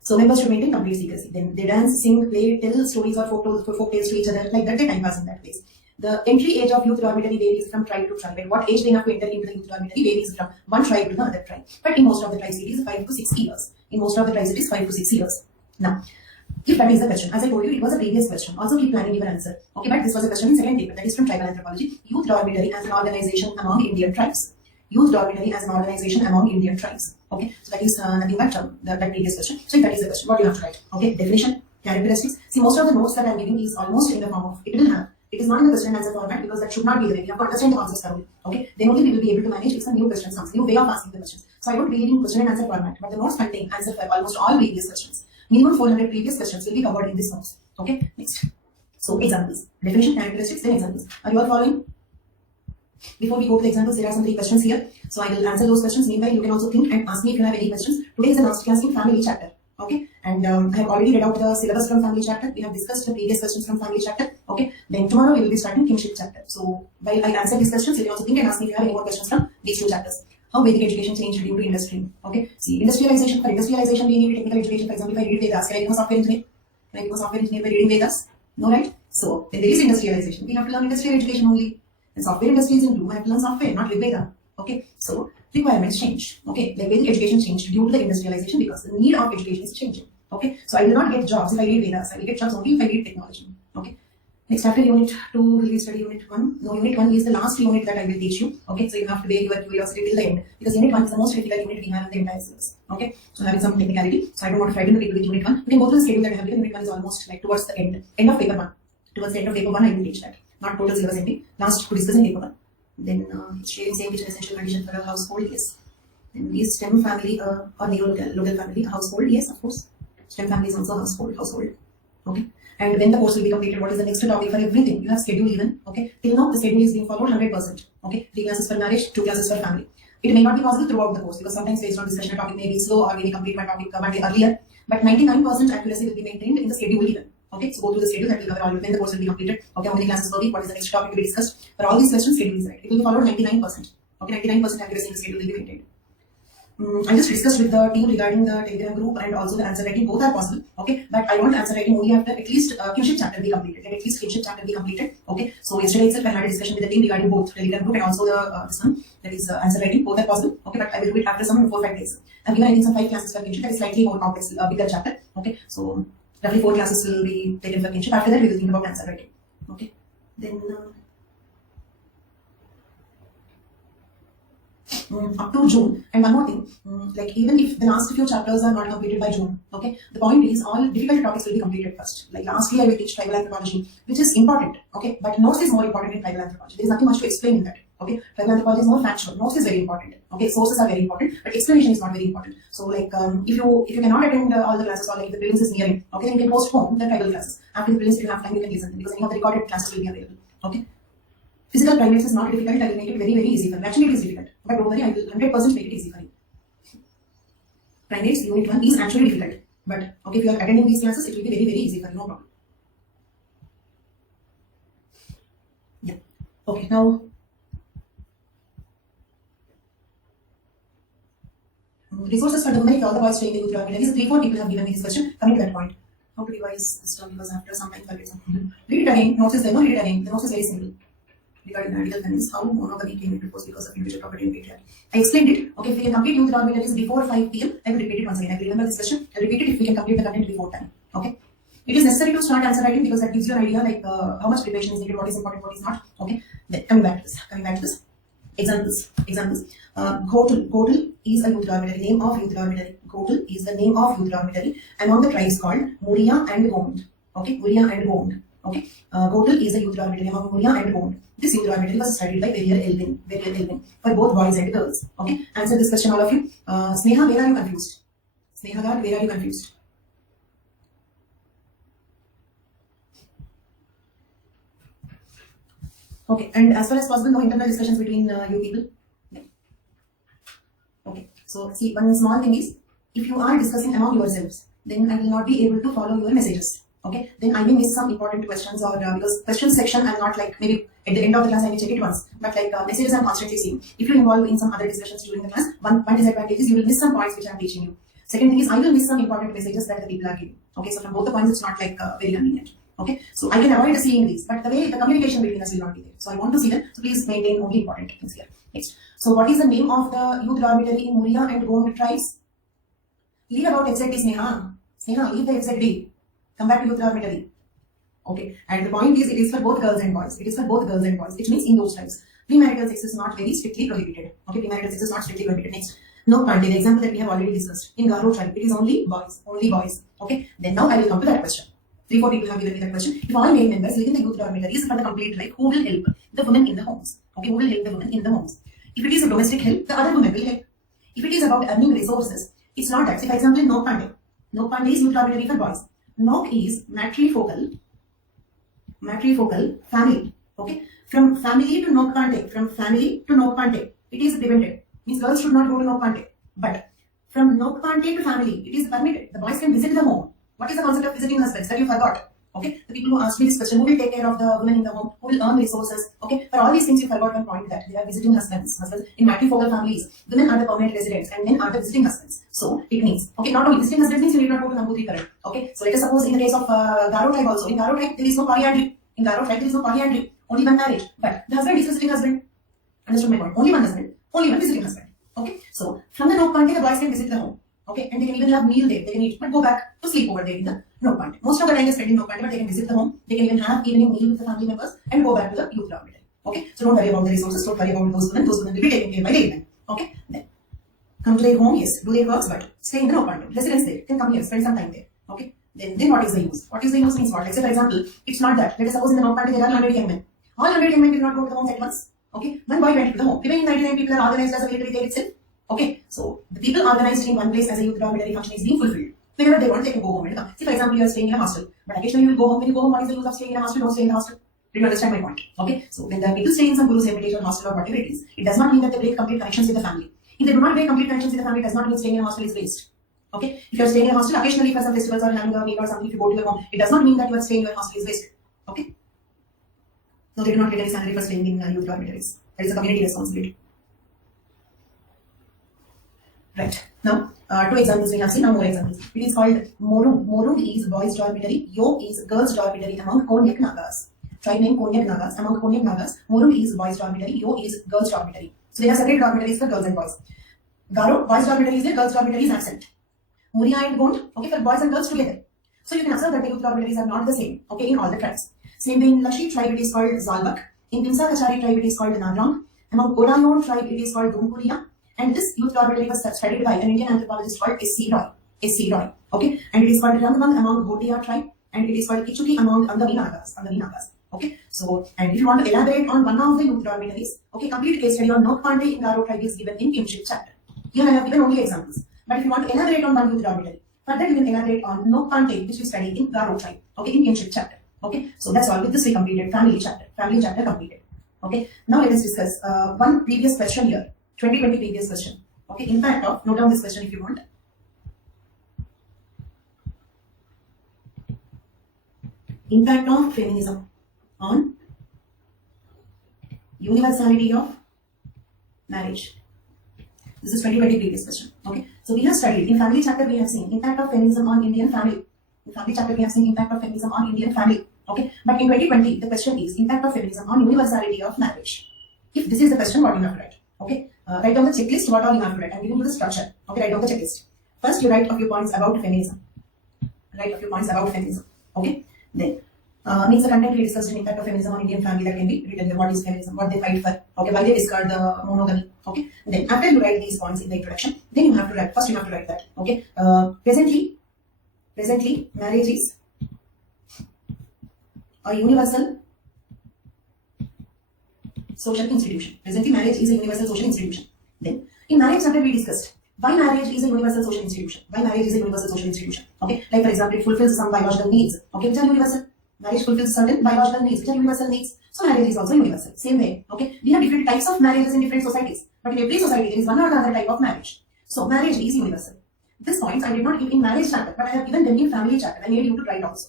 So members should maintain complete secrecy. Then they dance, sing, play, tell stories or folk tales to each other. Like that, they time pass in that place. The entry age of youth dormitory varies from tribe to tribe. At what age they have to enter into the youth dormitory varies from one tribe to the other tribe. But in most of the tribes, it is 5 to 6 years. In most of the tribes, it is 5 to 6 years. Now, if that is the question, as I told you, it was a previous question. Also keep planning your answer. Okay, but this was a question in second paper, that is from tribal anthropology. Youth dormitory as an organization among Indian tribes. Youth dormitory as an organization among Indian tribes. Okay, so that is nothing but that previous question. So if that is the question, what do you have to write? Okay, definition, characteristics. See, most of the notes that I am giving is almost in the form of, it will have. It is not in the question and answer format because that should not be the way. You have to understand the concepts thoroughly. Okay, then only we will be able to manage if some new questions comes, new way of asking the questions. So I don't believe in question and answer format, but the notes contain answer for almost all previous questions. Minimum 400 previous questions will be covered in this notes. Okay, next. So examples, definition, characteristics, then examples. Are you all following? Before we go to the examples, there are some 3 questions here. So I will answer those questions. Meanwhile, you can also think and ask me if you have any questions. Today is the last class in family chapter. Okay, and I have already read out the syllabus from family chapter. We have discussed the previous questions from family chapter. Okay, then tomorrow we will be starting kinship chapter. So while I answer these questions, you can also think and ask me if you have any more questions from these 2 chapters. How Vedic education changed due to industry. Okay, see, industrialization. For industrialization, we need technical education. For example, if I read Vedas, can I become a software engineer? Can I become a software engineer by reading Vedas? No, right? So when there is industrialization, we have to learn industrial education only. And software industry is in blue. I have to learn software, not Veda. Okay, so requirements change. Okay, like Vedic education changed due to the industrialization because the need of education is changing. Okay, so I will not get jobs if I read Vedas. I will get jobs only if I read technology. Okay. Next, after unit 2, will we study unit 1? No, unit 1 is the last unit that I will teach you. Okay, so you have to bear your curiosity till the end because unit 1 is the most critical unit we have in the entire syllabus. Okay, so having some technicality, so I don't want to frighten the people with unit 1. We can go through the schedule that I have given. Unit 1 is almost like towards the end of paper 1. Towards the end of paper 1, I will teach that. Not total syllabus ending. Last to discuss in paper 1. Then sharing same kitchen essential condition for a household, yes. Then is STEM family or neo-local family household, yes, of course. STEM family is also household. Okay. And when the course will be completed, what is the next topic for everything? You have schedule even. Okay. Till now, the schedule is being followed 100%. Okay. 3 classes for marriage, 2 classes for family. It may not be possible throughout the course because sometimes based on discussion, a topic may be slow or maybe complete my topic one day earlier. But 99% accuracy will be maintained in the schedule even. Okay. So go through the schedule that will cover all when the course will be completed. Okay. How many classes per week? What is the next topic to be discussed? For all these questions, schedule is right. It will be followed 99%. Okay. 99% accuracy in the schedule will be maintained. I just discussed with the team regarding the Telegram group and also the answer writing. Both are possible, okay? But I want answer writing only after at least kinship chapter be completed. At least kinship chapter be completed, okay? So yesterday itself I had a discussion with the team regarding both Telegram group and also the this one, that is answer writing. Both are possible, okay? But I will do it after some 4-5 days. I've given I think some 5 classes for kinship. That is slightly more complex, bigger chapter, okay? So roughly 4 classes will be taken for kinship. After that we will think about answer writing, okay? Then. Up to June. And one more thing, like even if the last few chapters are not completed by June, okay, the point is all difficult topics will be completed first. Like lastly, I will teach tribal anthropology, which is important, okay, but notes is more important in tribal anthropology. There is nothing much to explain in that, okay. Tribal anthropology is more factual. Notes is very important, okay. Sources are very important, but explanation is not very important. So like if you cannot attend all the classes or like if the prelims is nearing, okay, then you can postpone the tribal classes. After the prelims, if you have time, you can listen because any of the recorded classes will be available, okay. Physical primates is not difficult. I will make it very, very easy for you. Actually, it is difficult. But don't worry, I will 100% make it easy for you. Primates, unit 1 is actually difficult. But okay, if you are attending these classes, it will be very, very easy for you. No problem. Yeah. Okay, now. Resources for the women if all the boys staying in the youth dormitories. 3-4 people have given me this question. Coming to that point. How to revise this term because after some time I forget something. Read it again. Notes is there. No, read it again. The notes is very simple. Regarding radical feminists, how monogamy came into force because of individual property and patriarchy. I explained it. Okay, if we can complete youth dormitories before 5 p.m., I will repeat it once again. I will remember this question. I will repeat it if we can complete the content before time. Okay. It is necessary to start answer writing because that gives you an idea like how much preparation is needed, what is important, what is not. Okay. Then coming back to this. Examples. Kotal is a youth dormitory. Name of youth dormitory. Kotal is the name of youth dormitory among the tribes called Muria and Gond. Okay, Muria and Gond. Okay, Kotal is a youth dormitory among Muria and Gond. This youth dormitory was studied by Verier Elvin for both boys and girls. Okay, answer this question all of you. Sneha, where are you confused? Sneha, where are you confused? Okay, and as far as possible, no internal discussions between you people. Yeah. Okay, so see, one small thing is, if you are discussing among yourselves, then I will not be able to follow your messages. Okay, then I may miss some important questions or because question section I'm not like maybe at the end of the class I will check it once, but like messages I'm constantly seeing. If you involve in some other discussions during the class, one disadvantage is you will miss some points which I'm teaching you. Second thing is I will miss some important messages that the people are giving. Okay, so from both the points it's not like very convenient. Okay, so I can avoid seeing these, but the way the communication between us will not be there. So I want to see them. So please maintain only important things here. Next, so what is the name of the youth dormitory in Muria and Gond tribes? Leave about FZD, Sneha. Sneha, leave the FZD. Come back to youth dormitory. Okay, and the point is it is for both girls and boys. It is for both girls and boys, which means in those tribes. Premarital sex is not very strictly prohibited. Okay, premarital sex is not strictly prohibited. Next, no Pandey, the example that we have already discussed. In Garo tribe, it is only boys. Only boys. Okay, then now I will come to that question. 3-4 people have given me that question. If all male members live in the youth dormitories for the complete life, who will help the women in the homes? Okay, who will help the women in the homes? If it is a domestic help, the other women will help. If it is about earning resources, it's not that. Say for example, in No Pandey. No Pandey is youth dormitory for boys. Nok is matrifocal family. Okay, from family to Nokpante, it is prevented. Means girls should not go to Nokpante. But from Nokpante to family, it is permitted. The boys can visit the home. What is the concept of visiting husbands that you forgot? Okay, the people who asked me this question, who will take care of the women in the home, who will earn resources? Okay, for all these things you forgot one point, that they are visiting husbands. In matrifocal families, women are the permanent residents and men are the visiting husbands. So it means, okay, not only visiting husbands means you need not go to Nambutri current. Okay, so let us suppose in the case of Garo tribe also, in Garo tribe there is no polyandry. In Garo tribe there is no polyandry, only one marriage. But the husband is visiting husband. Understood my point? Only one husband, only one visiting husband. Okay, so from the Nokpante the boys can visit the home. Okay, and they can even have meal there. They can eat, but go back to sleep over there in the Nokpante. Most of the time is spent in Nokpante, but they can visit the home. They can even have evening meal with the family members and go back to the youth dormitory. Okay, so don't worry about the resources. Don't worry about those women. Those women will be taken care by the women. Okay, then come to their home. Yes, do their works, but stay in the Nokpante. Residents there can come here, spend some time there. Okay, then what is the use? What is the use means what? Let's say for example, it's not that. Let us suppose in the Nokpante there are 100 young men. All 100 young men will not go to the home at once. Okay, one boy went to the home. Remaining 99 people are organized as a military there itself. Okay, so the people organized in one place as a youth dormitory function is being fulfilled. Whenever they want, they can go home and come. See, for example, you are staying in a hostel, but occasionally you will go home. When you go home, what is the use of staying in a hostel? Don't stay in the hostel. Did you understand my point? Okay, so when the people stay in some Guru's Hermitage or hostel or whatever it is, it does not mean that they break complete connections with the family. If they do not break complete connections with the family, it does not mean staying in a hostel is waste. Okay, if you are staying in a hostel occasionally for some festivals or having a meal or something, if you go to your home, it does not mean that you are staying in your hostel is wasted. Okay, no, they do not get any salary for staying in youth dormitories. That is a community responsibility. Right. Now, 2 examples we have seen, now more examples. It is called Morung. Morung is boys dormitory, Yo is girls dormitory among Konyak Nagas. Tribe name Konyak Nagas. Among Konyak Nagas, Morung is boys dormitory, Yo is girls dormitory. So they have separate dormitories for girls and boys. Garo, boys dormitory is there, girls dormitory is absent. Muria and Gond, okay, for boys and girls together. So you can observe that the youth dormitories are not the same, okay, in all the tribes. Same way in Lakshi tribe it is called Zalbak. In Dimsa Kachari tribe it is called Nadrang. Among Godayon tribe it is called Dumpuria. And this youth dormitory was studied by an Indian anthropologist called S.C. Roy. Okay, and it is called Rangabang among Bhotia tribe, and it is called Ichuki among Andavi Nagas. Okay, so and if you want to elaborate on one of the youth dormitories, okay, complete case study on Nokpante in Garo tribe is given in kinship chapter. Here I have given only examples, but if you want to elaborate on one youth dormitory, further you can elaborate on Nokpante, which we study in Garo tribe. Okay, in kinship chapter. Okay, so that's all. With this we completed family chapter. Family chapter completed. Okay, now let us discuss one previous question here. 2020 previous question. Okay, impact of, note down this question if you want. Impact of feminism on universality of marriage. This is 2020 previous question. Okay, so we have studied in family chapter we have seen impact of feminism on Indian family. In family chapter we have seen impact of feminism on Indian family. Okay, but in 2020 the question is impact of feminism on universality of marriage. If this is the question, what you have to write? Okay, write down the checklist, what all you have to write. I'm giving you the structure. Okay, write down the checklist. First, you write a few points about feminism. Okay, then means the content we discussed in impact of feminism on Indian family, that can be written there. What is feminism? What they fight for? Okay, why they discard the monogamy? Okay, then after you write these points in the introduction, then you have to write. First, you have to write that. Okay, presently, marriage is a universal social institution. Presently, marriage is a universal social institution. Then, in marriage chapter, we discussed why marriage is a universal social institution. Okay, like for example, it fulfills some biological needs. Okay, which are universal. Marriage fulfills certain biological needs, which are universal needs. So marriage is also universal. Same way. Okay, we have different types of marriages in different societies, but in every society there is one or another type of marriage. So marriage is universal. These points I did not give in marriage chapter, but I have given them in family chapter. I need you to write also.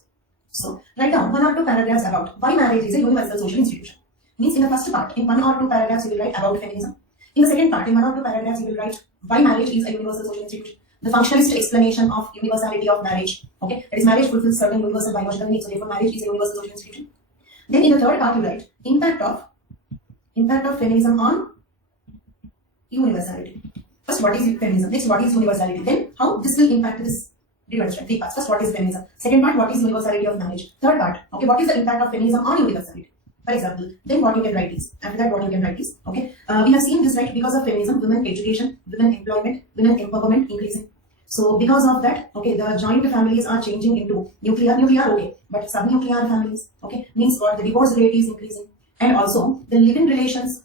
So write down 1 or 2 paragraphs about why marriage is a universal social institution. Means in the first part, in 1 or 2 paragraphs, you will write about feminism. In the second part, in 1 or 2 paragraphs, you will write why marriage is a universal social institution. The functionalist explanation of universality of marriage. Okay, that is marriage fulfills certain universal biological needs, so therefore marriage is a universal social institution. Then in the third part, you write impact of feminism on universality. First, what is feminism? Next, what is universality? Then, how this will impact this. Did you understand? 3 parts. First, what is feminism? Second part, what is universality of marriage? Third part, okay, what is the impact of feminism on universality? For example, then what you can write is, after that what you can write is, okay, we have seen this, right, because of feminism, women education, women employment, women empowerment increasing. So because of that, okay, the joint families are changing into nuclear, okay, but subnuclear families, okay, means what, the divorce rate is increasing, and also the living relations,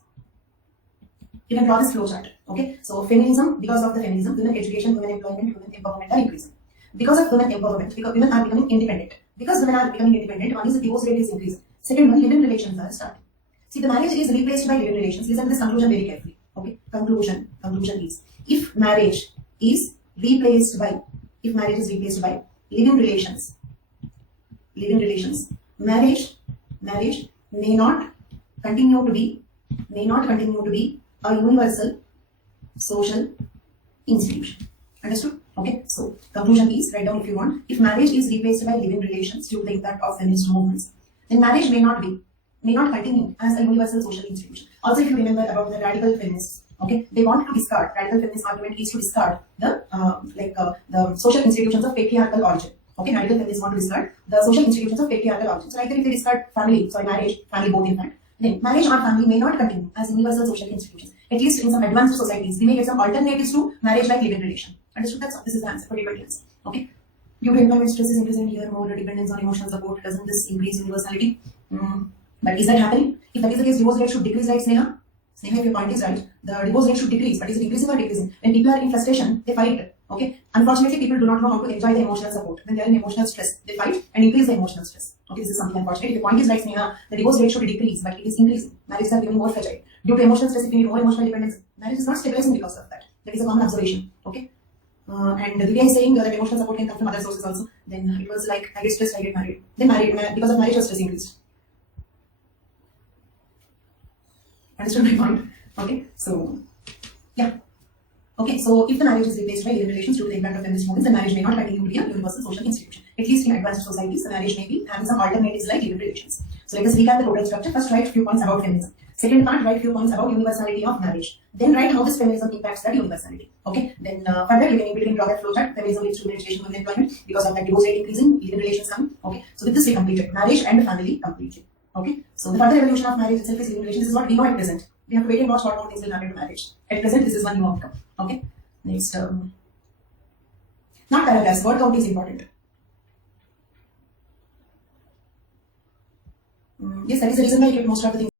you can draw this flow chart, okay. So feminism, because of the feminism, women education, women employment, women empowerment are increasing. Because of women empowerment, because women are becoming independent. Because women are becoming independent, one is the divorce rate is increasing. Second one, living relations are starting. See, the marriage is replaced by living relations. Listen to this conclusion very carefully. Okay, conclusion is, if marriage is replaced by, living relations, marriage may not continue to be a universal social institution. Understood? Okay, so conclusion is, write down if you want, if marriage is replaced by living relations due to the impact of feminist movements, then marriage may not continue as a universal social institution. Also, if you remember about the radical feminists, okay, they want to discard, radical feminist argument is to discard the social institutions of patriarchal origin. Okay, radical feminists want to discard the social institutions of patriarchal origin. So either if they discard marriage, family both in fact, then marriage or family may not continue as universal social institutions. At least in some advanced societies, we may get some alternatives to marriage like living relation. Understood? This is the answer for debate answer. Okay. Due to employment stress is increasing here, more dependence on emotional support. Doesn't this increase universality? But is that happening? If that is the case, divorce rate should decrease, right, Sneha? Sneha, if your point is right, the divorce rate should decrease. But is it increasing or decreasing? When people are in frustration, they fight. Okay. Unfortunately, people do not know how to enjoy the emotional support. When they are in emotional stress, they fight and increase the emotional stress. Okay, this is something unfortunate. If your point is right, Sneha, the divorce rate should decrease, but it is increasing. Marriages are becoming more fragile. Due to emotional stress, if you need more emotional dependence, marriage is not stabilizing because of that. That is a common observation. Okay. And Divya is saying that emotional support can come from other sources also. Then it was like, I get stressed, I get married. Then because of marriage, your stress increased. Understood my point? Okay, so yeah. Okay, so if the marriage is replaced by living relations due to the impact of feminist movements, the marriage may not continue to be a universal social institution. At least in advanced societies, the marriage may be having some alternatives like living relations. So let us recap the total structure. First, write few points about feminism. Second part, write few points about universality of marriage. Then write how this feminism impacts that universality. Okay, then further you can in between draw that flowchart. Feminism leads to education and employment because of that divorce rate increasing, living relations coming. Okay, so with this we completed marriage and family completely. Okay, so the further evolution of marriage itself is living relations. This is what we know at present. We have to wait and watch what more things will happen to marriage. At present, this is one new outcome. Okay. Next, not paragraphs, word count is important. Yes, that is the reason why I kept most of the things.